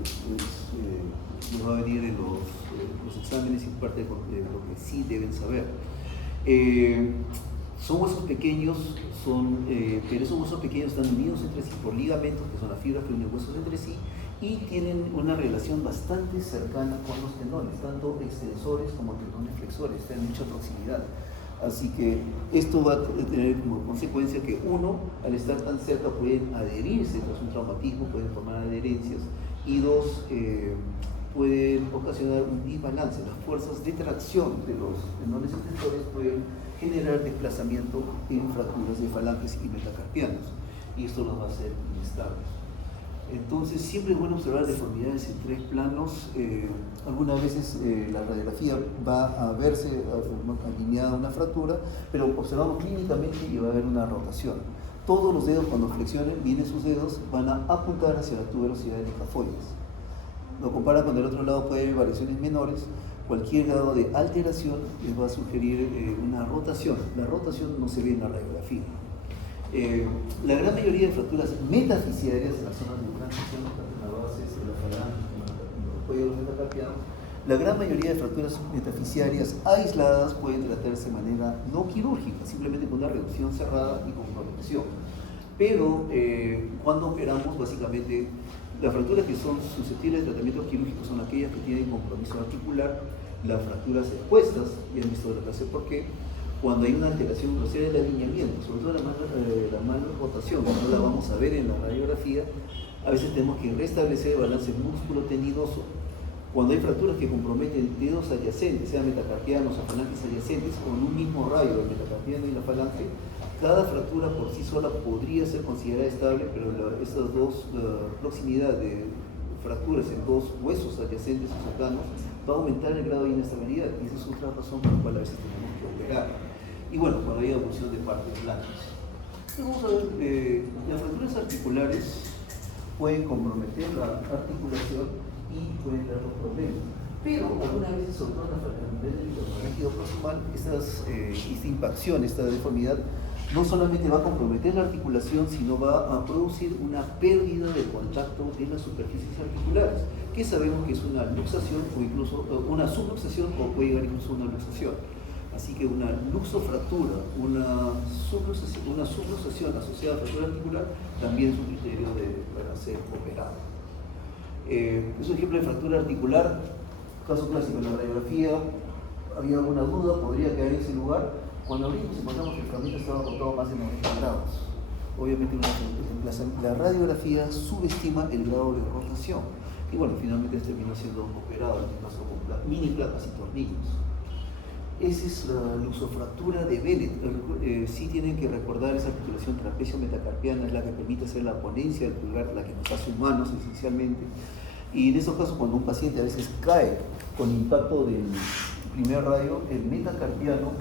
nos va a venir en los exámenes y parte de lo que sí deben saber. Son huesos pequeños, pero esos huesos pequeños están unidos entre sí por ligamentos, que son las fibras que unen huesos entre sí, y tienen una relación bastante cercana con los tendones, tanto extensores como tendones flexores, están en mucha proximidad. Así que esto va a tener como consecuencia que uno, al estar tan cerca, pueden adherirse tras un traumatismo, pueden formar adherencias, y dos, pueden ocasionar un desbalance. Las fuerzas de tracción de los tendones extensores pueden generar desplazamiento en fracturas de falanges y metacarpianos, y esto los va a hacer inestables. Entonces siempre es bueno observar deformidades en 3 planos. Algunas veces la radiografía va a verse alineada a una fractura, pero observamos clínicamente y va a haber una rotación. Todos los dedos, cuando flexionen, vienen sus dedos, van a apuntar hacia la tuberosidad de escafoides. Lo compara con el otro lado, puede haber variaciones menores. Cualquier grado de alteración les va a sugerir una rotación. La rotación no se ve en la radiografía. La gran mayoría de fracturas metafisiarias en las zonas de transición, tanto en la base de la falange como en el cuello de los metacarpianos, la gran mayoría de fracturas metafisiarias aisladas pueden tratarse de manera no quirúrgica, simplemente con una reducción cerrada y con protección. Pero cuando operamos, básicamente, las fracturas que son susceptibles de tratamiento quirúrgico son aquellas que tienen compromiso articular, las fracturas expuestas, y han visto la clase por qué. Cuando hay una alteración grosera del alineamiento, sobre todo la mala rotación, que no la vamos a ver en la radiografía, a veces tenemos que restablecer el balance músculo-tendinoso. Cuando hay fracturas que comprometen dedos adyacentes, sean metacarpianos o falanges adyacentes, con un mismo rayo, el metacarpiano y la falange, cada fractura por sí sola podría ser considerada estable, pero estas dos proximidad de fracturas en dos huesos adyacentes o cercanos va a aumentar el grado de inestabilidad, y esa es otra razón por la cual a veces tenemos que operar. Y bueno, cuando hay abulsión de partes blancas. Vamos a ver, las fracturas articulares pueden comprometer la articulación y pueden dar los problemas. Pero algunas veces, sobre todo en el nivel del proximal, esta impacción, esta deformidad, no solamente va a comprometer la articulación, sino va a producir una pérdida de contacto de las superficies articulares, que sabemos que es una luxación o incluso una subluxación, o puede llegar incluso a una luxación. Así que una luxofractura, una subluxación asociada a fractura articular también es un criterio para ser operado. Es un ejemplo de fractura articular, caso clásico en la radiografía. Había alguna duda, podría caer en ese lugar. Cuando abrimos encontramos que el fragmento estaba rotado más de 90 grados. Obviamente la radiografía subestima el grado de rotación. Y bueno, finalmente terminó siendo operado, en este caso con mini placas y tornillos. Esa es la luxofractura de Bennett. Sí tienen que recordar esa articulación trapecio-metacarpiana, es la que permite hacer la ponencia del pulgar, la que nos hace humanos esencialmente. Y en esos casos, cuando un paciente a veces cae con impacto del primer radio, el metacarpiano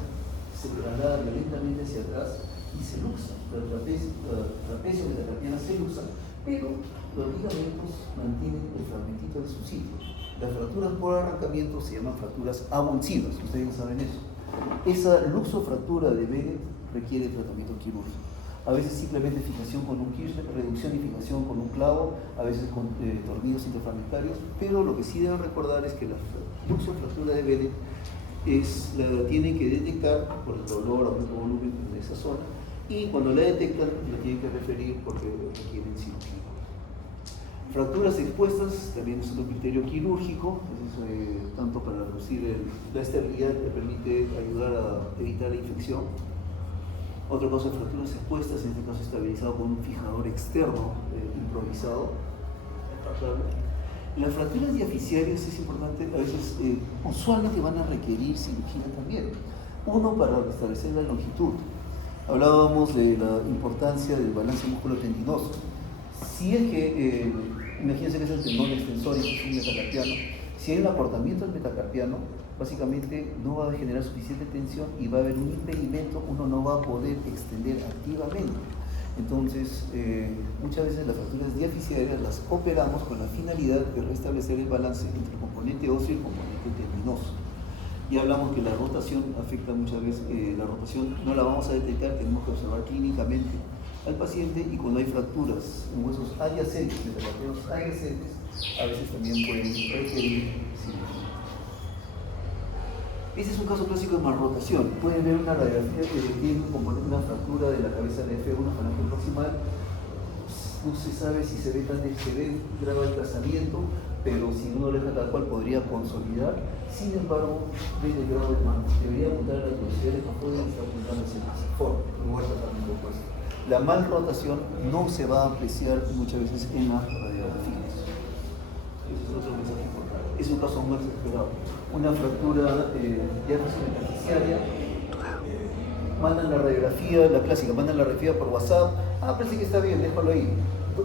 se traslada violentamente hacia atrás y se luxa. La trapecio-metacarpiana se luxa, pero los ligamentos mantienen el fragmentito de su sitio. Las fracturas por arrancamiento se llaman fracturas avulsivas, ustedes saben eso. Esa luxofractura de Bennett requiere tratamiento quirúrgico. A veces simplemente fijación con un Kirchner, reducción y fijación con un clavo, a veces con tornillos interfragmentarios, pero lo que sí deben recordar es que la luxofractura de Bennett la tienen que detectar por el dolor, aumento de volumen de esa zona, y cuando la detectan la tienen que referir porque requieren cirugía. Fracturas expuestas también es otro criterio quirúrgico, tanto para reducir la estabilidad que permite ayudar a evitar la infección. Otro caso de fracturas expuestas, en este caso estabilizado con un fijador externo improvisado. Las fracturas diaficiarias es importante, a veces usualmente van a requerir cirugía también. Uno, para restablecer la longitud. Hablábamos de la importancia del balance músculo-tendinoso. Si es que, imagínense que es el tendón extensor y es un metacarpiano, si hay un acortamiento del metacarpiano, básicamente no va a generar suficiente tensión y va a haber un impedimento, uno no va a poder extender activamente. Entonces, muchas veces las fracturas diaficiarias las operamos con la finalidad de restablecer el balance entre el componente óseo y el componente tendinoso. Y hablamos que la rotación afecta muchas veces, la rotación no la vamos a detectar, tenemos que observar clínicamente al paciente, y cuando hay fracturas en huesos adyacentes, metacarpianos adyacentes, a veces también pueden requerir cirugía. Este es un caso clásico de malrotación. Pueden ver una radiografía que tiene una fractura de la cabeza de F1 falange proximal. No se sabe si se ve grado de desplazamiento, pero si uno lo deja tal cual podría consolidar. Sin embargo, desde el grado de mano, debería apuntar a la velocidad de control y está apuntando hacia el pasiforme, en lugar de tratamiento opuesto. La malrotación no se va a apreciar muchas veces en las radiografías. Ese es otro mensaje importante. Es un caso más esperado. Una fractura metaficiaria. Mandan la radiografía, la clásica, mandan la radiografía por WhatsApp. Parece que está bien, déjalo ahí.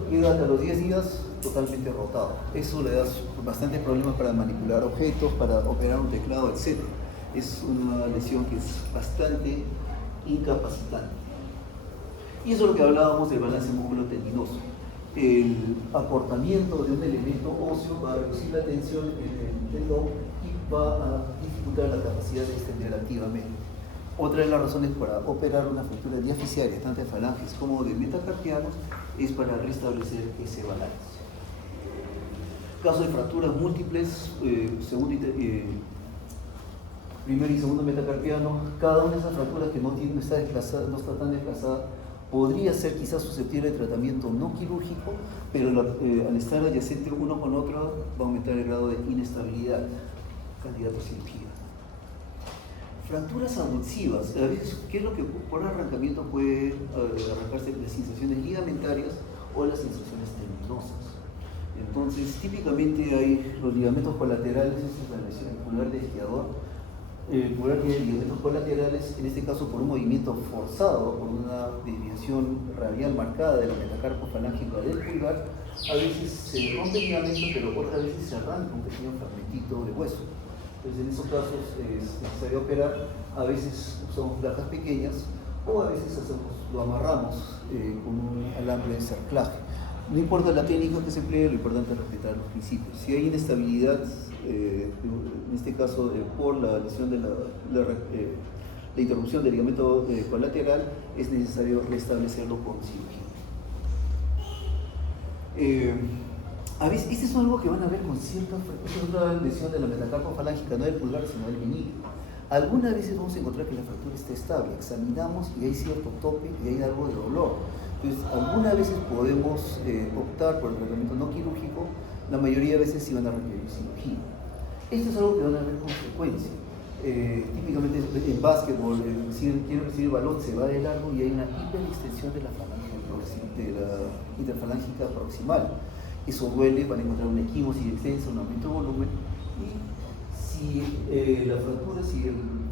Llega hasta los 10 días totalmente rotado. Eso le da bastantes problemas para manipular objetos, para operar un teclado, etc. Es una lesión que es bastante incapacitante. Y eso es lo que hablábamos del balance músculo-tendinoso. El acortamiento de un elemento óseo va a reducir la tensión en el tendón y va a dificultar la capacidad de extender activamente. Otra de las razones para operar una fractura diaficiaria, tanto de falanges como de metacarpianos, es para restablecer ese balance. Caso de fracturas múltiples, primer y segundo metacarpiano, cada una de esas fracturas que no está tan desplazada, podría ser quizás susceptible de tratamiento no quirúrgico, pero al estar adyacente uno con otro va a aumentar el grado de inestabilidad, candidato a cirugía. Fracturas avulsivas, a veces, ¿qué es lo que por arrancamiento puede arrancarse? Las inserciones ligamentarias o las inserciones tendinosas. Entonces, típicamente hay los ligamentos colaterales, esta es la lesión pulgar de esquiador. El pulgar tiene ligamentos colaterales, en este caso por un movimiento forzado, por una desviación radial marcada de la metacarpo falángica del pulgar. A veces se rompe el ligamento, pero otras veces se arranca un pequeño fragmentito de hueso. Entonces, en esos casos es necesario operar. A veces usamos placas pequeñas o a veces lo amarramos con un alambre de cerclaje. No importa la técnica que se emplee, lo importante es respetar los principios. Si hay inestabilidad, en este caso por la lesión de la interrupción del ligamento colateral, es necesario restablecerlo con cirugía. A veces, esto es algo que van a ver con cierta frecuencia, es una lesión de la metacarpo falángica, no del pulgar, sino del meñique. Algunas veces vamos a encontrar que la fractura está estable, examinamos y hay cierto tope y hay algo de dolor. Entonces, algunas veces podemos optar por el tratamiento no quirúrgico, la mayoría de veces sí van a requerir cirugía. Esto es algo que van a ver con frecuencia. Típicamente en básquetbol, quiere recibir el balón, se va de largo y hay una hiperextensión de la interfalángica proximal. Eso duele, van a encontrar una equimosis extensa, un aumento de volumen. Y si la fractura, si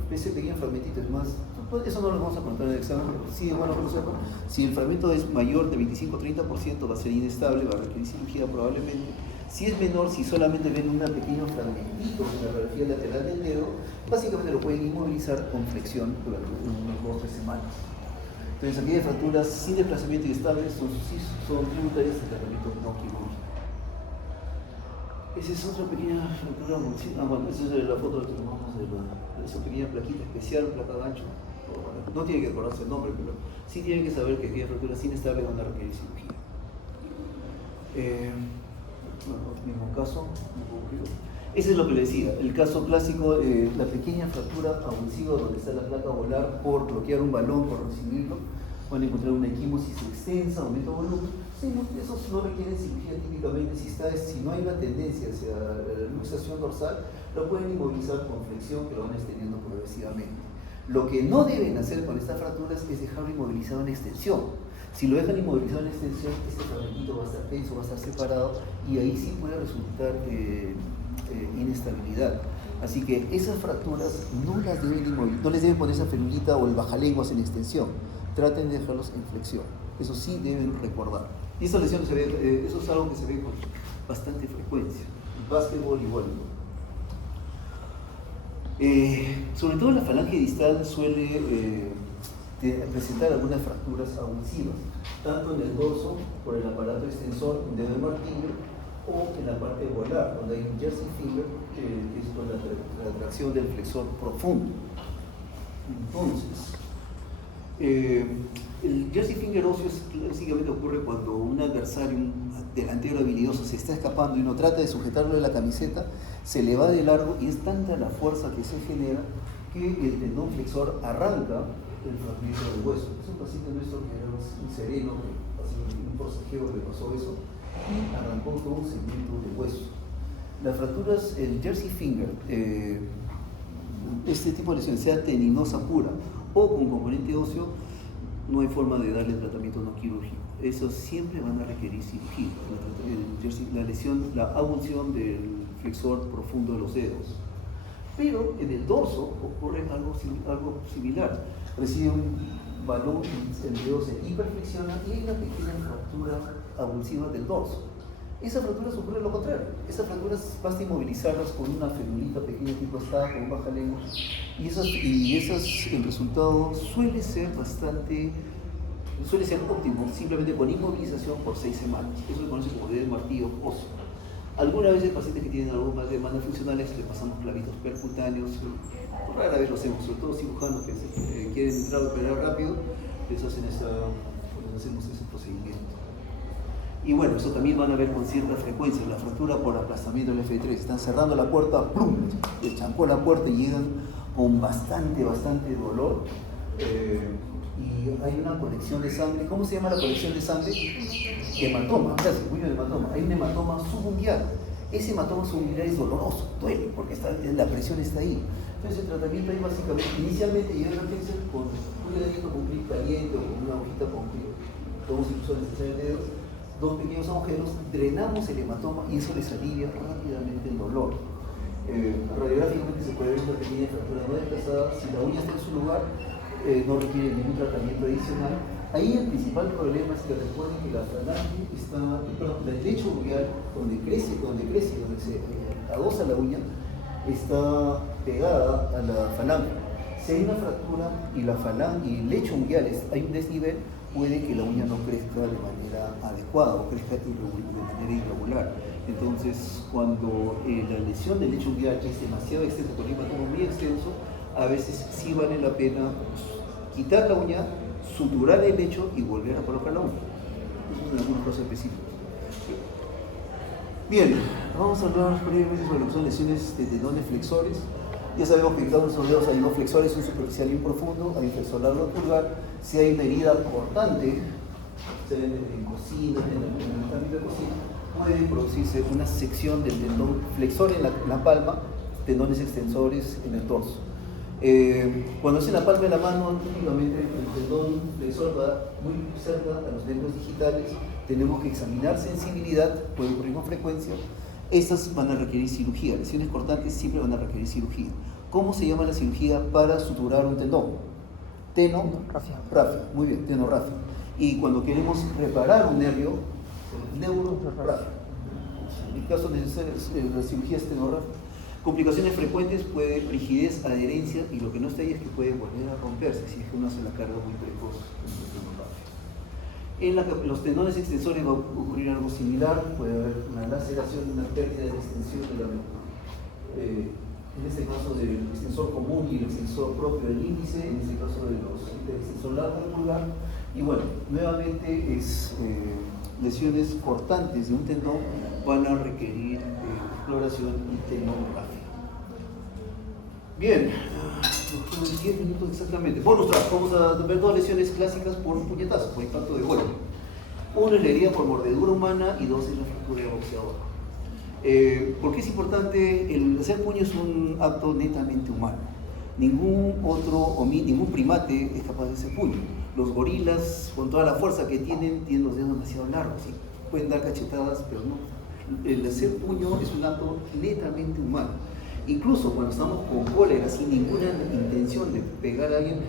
ese pequeño fragmentito es más, eso no lo vamos a contar en el examen, pero sí es bueno conocerlo. Si el fragmento es mayor de 25-30%, va a ser inestable, va a requerir cirugía probablemente. Si es menor, si solamente ven un pequeño fragmentito en la radiografía lateral del dedo, básicamente lo pueden inmovilizar con flexión durante unas 2 o 3 semanas. Entonces, aquellas fracturas sin desplazamiento y estables son tributarias del tratamiento no quirúrgico. Esa es otra pequeña fractura. Bueno, esa es la foto que tomamos de esa pequeña plaquita especial, placa gancho. No tiene que acordarse el nombre, pero sí tienen que saber que aquellas fracturas inestables van a requerir cirugía. Bueno, mismo caso. Ese es lo que le decía, el caso clásico, la pequeña fractura avulsiva donde está la placa volar por bloquear un balón, por recibirlo. Van a encontrar una equimosis extensa, aumento de volumen. Sí, esos no requieren cirugía típicamente. Si no hay una tendencia hacia la luxación dorsal, lo pueden inmovilizar con flexión, que lo van extendiendo progresivamente. Lo que no deben hacer con estas fracturas es dejarlo inmovilizado en extensión. Si lo dejan inmovilizado en extensión, este fragmentito va a estar tenso, va a estar separado y ahí sí puede resultar inestabilidad. Así que esas fracturas no les deben poner esa felulita o el bajalenguas en extensión. Traten de dejarlos en flexión. Eso sí deben recordar. Y esa lesión eso es algo que se ve con bastante frecuencia. El básquetbol igual, ¿no? Sobre todo la falange distal suele presentar algunas fracturas avulsivas, tanto en el dorso por el aparato extensor del dedo de martillo o en la parte volar, donde hay un jersey finger, que es por la tracción del flexor profundo. Entonces, el jersey finger óseo básicamente ocurre cuando un adversario, un delantero habilidoso, se está escapando y uno trata de sujetarlo de la camiseta, se le va de largo y es tanta la fuerza que se genera que el tendón flexor arranca el fragmento del hueso. Es un paciente nuestro que era un sereno, un forcejeo que pasó eso, y arrancó todo un segmento de hueso. Las fracturas, el jersey finger, este tipo de lesión, sea tendinosa pura o con componente óseo, no hay forma de darle tratamiento no quirúrgico. Esos siempre van a requerir cirugía. La lesión, la avulsión del flexor profundo de los dedos. Pero en el dorso ocurre algo similar. Recibe un balón, el dedo se hiperflexiona y hay una pequeña fractura avulsiva del dorso. Esas fracturas ocurren lo contrario. Esas fracturas basta inmovilizarlas con una felulita pequeña tipo esta, con un bajalengua. Y el resultado suele ser óptimo, simplemente con inmovilización por 6 semanas. Eso se conoce como dedo de martillo óseo. Algunas veces pacientes que tienen algo más de demandas funcionales le pasamos clavitos percutáneos, rara vez lo hacemos, sobre todo cirujanos que quieren entrar a operar rápido, les hacemos ese procedimiento. Y bueno, eso también van a ver con cierta frecuencia, la fractura por aplastamiento del F3, están cerrando la puerta, ¡pum!, les chancó la puerta y llegan con bastante dolor. Y hay una colección de sangre. ¿Cómo se llama la colección de sangre? Hematoma, gracias, muy bien, hematoma. Hay un hematoma subunguial. Ese hematoma subunguial es doloroso, duele, porque la presión está ahí. Entonces el tratamiento ahí básicamente, inicialmente llega a emergencia con un dedito con un clip caliente o con una hojita con clip, podemos incluso anestesiar el dedo, 2 pequeños agujeros, drenamos el hematoma y eso les alivia rápidamente el dolor. Radiográficamente se puede ver una pequeña fractura no desplazada. Si la uña está en su lugar, no requiere ningún tratamiento adicional. Ahí el principal problema es que recuerden que la falange el lecho unguial, donde se adosa la uña, está pegada a la falange. Si hay una fractura y la falange y el lecho unguial hay un desnivel, puede que la uña no crezca de manera adecuada o crezca de manera irregular. Entonces, cuando la lesión del lecho unguial es demasiado extensa, con un hematoma muy extenso, a veces sí vale la pena quitar la uña, suturar el lecho y volver a colocar la uña. Eso es en algunos casos específicos. Bien, vamos a hablar brevemente sobre lo que son lesiones de tendones flexores. Ya sabemos que en cada uno de esos dedos hay dos flexores, un superficial y un profundo, hay un flexor largo pulgar. Si hay una herida cortante, en cocina, en el ámbito de cocina, puede producirse una sección del tendón flexor en la palma, tendones extensores en el torso. Cuando es en la palma de la mano, típicamente el tendón flexor va muy cerca a los nervios digitales, tenemos que examinar sensibilidad, puede ocurrir con frecuencia. Estas van a requerir cirugía, lesiones cortantes siempre van a requerir cirugía. ¿Cómo se llama la cirugía para suturar un tendón? Tenorrafia. Muy bien, tenorrafia. Y cuando queremos reparar un nervio, neurorrafia. En mi caso la cirugía es tenorrafia. Complicaciones frecuentes puede rigidez, adherencia, y lo que no está ahí es que puede volver a romperse si es que uno hace la carga muy precoz. En los tendones extensores va a ocurrir algo similar, puede haber una laceración, una pérdida de la extensión de en este caso del extensor común y el extensor propio del índice, en este caso del extensor largo del pulgar. Y bueno, nuevamente lesiones cortantes de un tendón van a requerir exploración y tenografía. Bien, 10 minutos exactamente. Bonus track, vamos a ver dos lesiones clásicas por un puñetazo, por impacto de golpe. Uno es la herida por mordedura humana y dos es la fractura de boxeador. ¿Por qué es importante? El hacer puño es un acto netamente humano. Ningún primate es capaz de hacer puño. Los gorilas, con toda la fuerza que tienen los dedos demasiado largos. ¿Sí? Pueden dar cachetadas, pero no. El hacer puño es un acto netamente humano. Incluso cuando estamos con cólera, sin ninguna intención de pegar a alguien,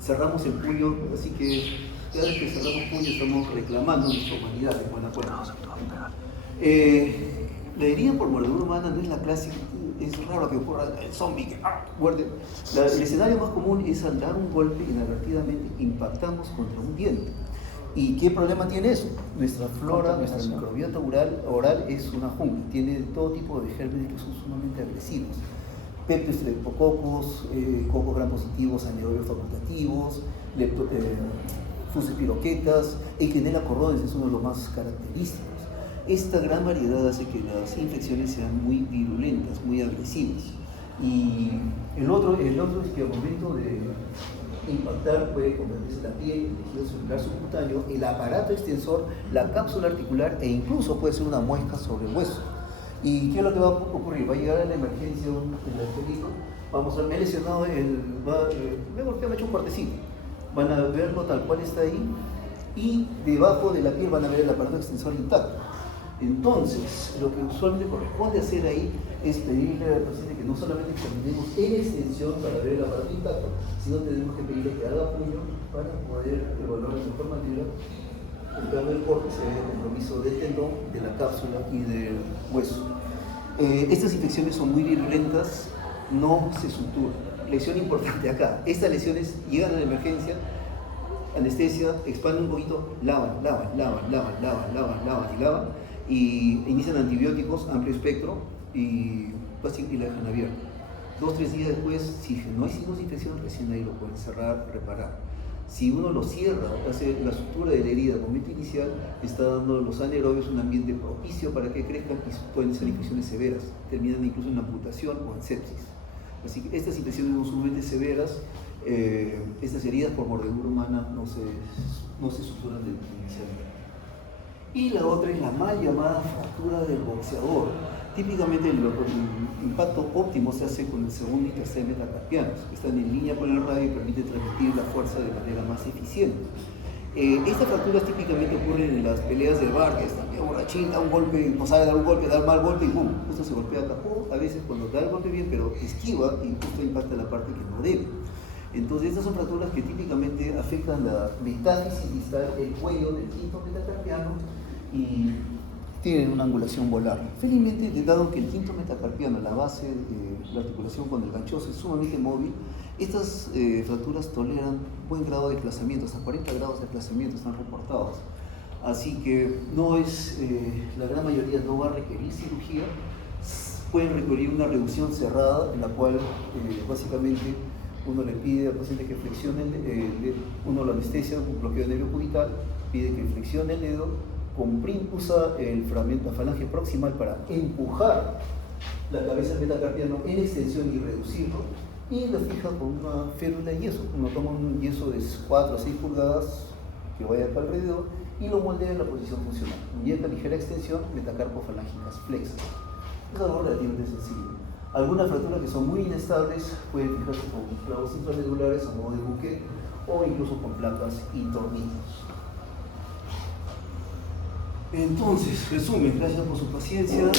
cerramos el puño, así que cada vez que cerramos puño estamos reclamando nuestra humanidad de buena cuenta. La herida por mordedura humana no es la clásica, es raro que ocurra el zombie que muerde. El escenario más común es al dar un golpe inadvertidamente impactamos contra un diente. ¿Y qué problema tiene eso? Nuestra flora, nuestra microbiota oral es una jungla, tiene todo tipo de gérmenes que son sumamente agresivos. Peptostreptococos, cocos gram positivos, anaerobios facultativos, fusispiroquetas, Echinella corrones es uno de los más característicos. Esta gran variedad hace que las infecciones sean muy virulentas, muy agresivas. Y el otro es que al momento de impactar puede convertirse la piel, el tejido celular subcutáneo, el aparato extensor, la cápsula articular e incluso puede ser una muesca sobre el hueso. ¿Y qué es lo que va a ocurrir? Va a llegar a la emergencia el angelito, vamos a ver, me he lesionado, me he golpeado, me he hecho un cortecito. Van a verlo tal cual está ahí y debajo de la piel van a ver el aparato extensor intacto. Entonces, lo que usualmente corresponde hacer ahí es pedirle al paciente que no solamente examinemos en extensión para ver el aparato intacto, sino tenemos que pedirle que haga puño para poder evaluar de mejor manera el grado del córtex, el compromiso del tendón, de la cápsula y del hueso. Estas infecciones son muy virulentas, no se suturan. Lección importante acá, estas lesiones llegan a la emergencia, anestesia, expanden un poquito, lavan y inician antibióticos, amplio espectro y la dejan abierta. 2-3 días después, si no hay signos de infección, recién ahí lo pueden cerrar, reparar. Si uno lo cierra, hace la sutura de la herida al momento inicial, está dando a los anaerobios un ambiente propicio para que crezcan y pueden ser infecciones severas, terminan incluso en amputación o en sepsis. Así que estas infecciones son sumamente severas, estas heridas por mordedura humana no se suturan inicialmente. Y la otra es la mal llamada fractura del boxeador. Típicamente el impacto óptimo se hace con el segundo y tercer metacarpianos, que están en línea con el radio y permite transmitir la fuerza de manera más eficiente. Estas fracturas típicamente ocurren en las peleas del bar, que está bien borrachín, da un golpe, no sabe dar un golpe, da un mal golpe y ¡pum! Justo se golpea acá. O a veces cuando da el golpe bien, pero esquiva y justo impacta la parte que no debe. Entonces estas son fracturas que típicamente afectan la metáfisis distal, el cuello del quinto metacarpiano y tienen una angulación volar. Felizmente, dado que el quinto metacarpiano, la base de la articulación con el ganchoso es sumamente móvil, estas fracturas toleran buen grado de desplazamiento, hasta 40 grados de desplazamiento están reportados. Así que la gran mayoría no va a requerir cirugía, pueden requerir una reducción cerrada, en la cual básicamente uno le pide al paciente que flexione uno lo anestesia, un bloqueo de nervio cubital, pide que flexione el dedo, usa la falange proximal para empujar la cabeza del metacarpiano en extensión y reducirlo, y lo fija con una férula de yeso. Uno toma un yeso de 4 a 6 pulgadas que vaya acá alrededor y lo moldea en la posición funcional. Muñeca, ligera extensión, metacarpofalángicas flexas. Es algo relativamente sencillo. Algunas fracturas que son muy inestables pueden fijarse con clavos intramedullares a modo de buque o incluso con placas y tornillos. Entonces, resumen, gracias por su paciencia.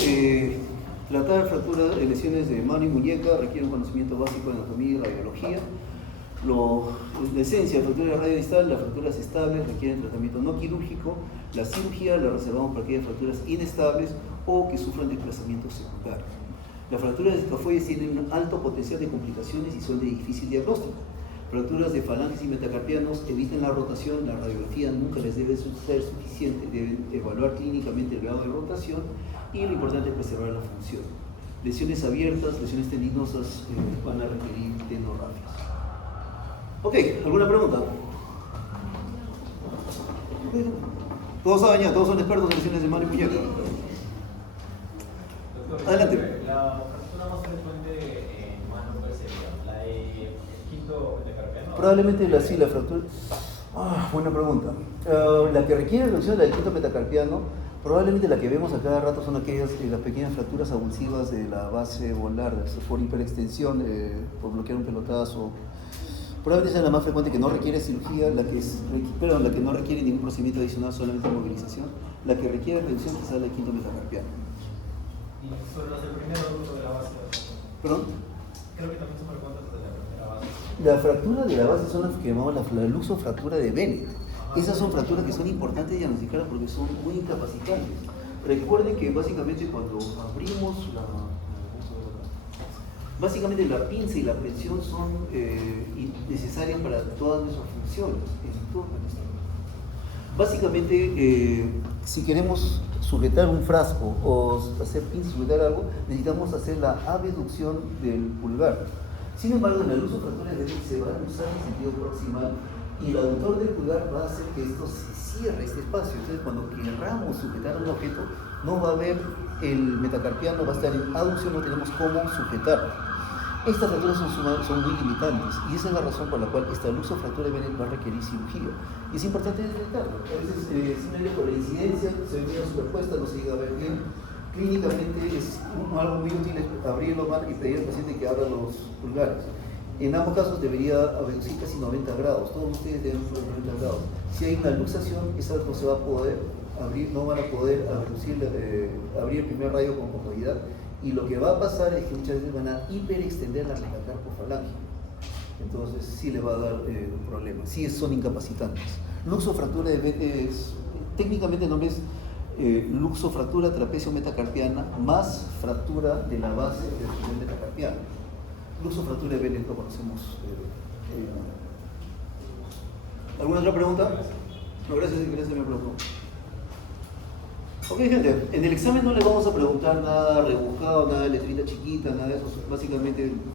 Tratar fracturas, lesiones de mano y muñeca requiere un conocimiento básico de anatomía y radiología. La esencia, la fractura radiodistal, las fracturas estables requieren tratamiento no quirúrgico. La cirugía la reservamos para aquellas fracturas inestables o que sufran desplazamientos secundarios. Las fracturas de escafoides tienen un alto potencial de complicaciones y son de difícil diagnóstico. Fracturas de falanges y metacarpianos eviten la rotación, la radiografía nunca les debe ser suficiente, deben evaluar clínicamente el grado de rotación y lo importante es preservar la función. Lesiones abiertas, lesiones tendinosas van a requerir tenorafias. Ok, ¿alguna pregunta? Todos saben ya, todos son expertos en lesiones de mano y muñeca. Adelante. La fractura más frecuente en mano, ¿cuál sería? ¿La de quinto metacarpiano? Probablemente la fractura. Buena pregunta. La que requiere reducción del quinto metacarpiano, probablemente la que vemos a cada rato son aquellas las pequeñas fracturas avulsivas de la base volar, por hiperextensión, por bloquear un pelotazo. Probablemente sea la más frecuente, que no requiere cirugía, la que no requiere ningún procedimiento adicional, solamente movilización. La que requiere reducción quizás la del quinto metacarpiano. Y sobre los del primer uso de la base. ¿Perdón? Creo que también son frecuentes los de la primera base. La fractura de la base son las que llamamos la luxofractura de Bennett. Esas son fracturas que son importantes de diagnosticar porque son muy incapacitantes. Recuerden que básicamente cuando abrimos básicamente la pinza y la presión son necesarias para todas nuestras funciones. Básicamente, si queremos sujetar un frasco o hacer pinza y sujetar algo, necesitamos hacer la abducción del pulgar. Sin embargo, en la luxofractura de Bennett se va a usar en sentido proximal y el aductor del pulgar va a hacer que esto se cierre, este espacio. Entonces, cuando queramos sujetar un objeto, no va a haber el metacarpiano, va a estar en aducción, no tenemos cómo sujetarlo. Estas fracturas son muy limitantes y esa es la razón por la cual esta luxofractura de Bennett va a requerir cirugía. Y es importante detectarlo. A veces, simplemente por la incidencia, se venía superpuesta, no se llega a ver bien. Clínicamente es algo muy útil abrir el lumbar y pedir al paciente que abra los pulgares. En ambos casos debería abducir casi 90 grados, todos ustedes deben ser 90 grados. Si hay una luxación, esa no se va a poder abrir, no van a poder abrir el primer rayo con comodidad, y lo que va a pasar es que muchas veces van a hiperextender la metacarpofalange. Entonces sí le va a dar un problema, sí son incapacitantes. Luxofractura de Bennett técnicamente el nombre es luxofractura trapecio metacarpiana más fractura de la base del metacarpiano. Luxofractura de Bennett lo conocemos. ¿Alguna otra pregunta? No, gracias, me preguntó. Ok, gente, en el examen no les vamos a preguntar nada rebuscado, nada de letrita chiquita, nada de eso. Básicamente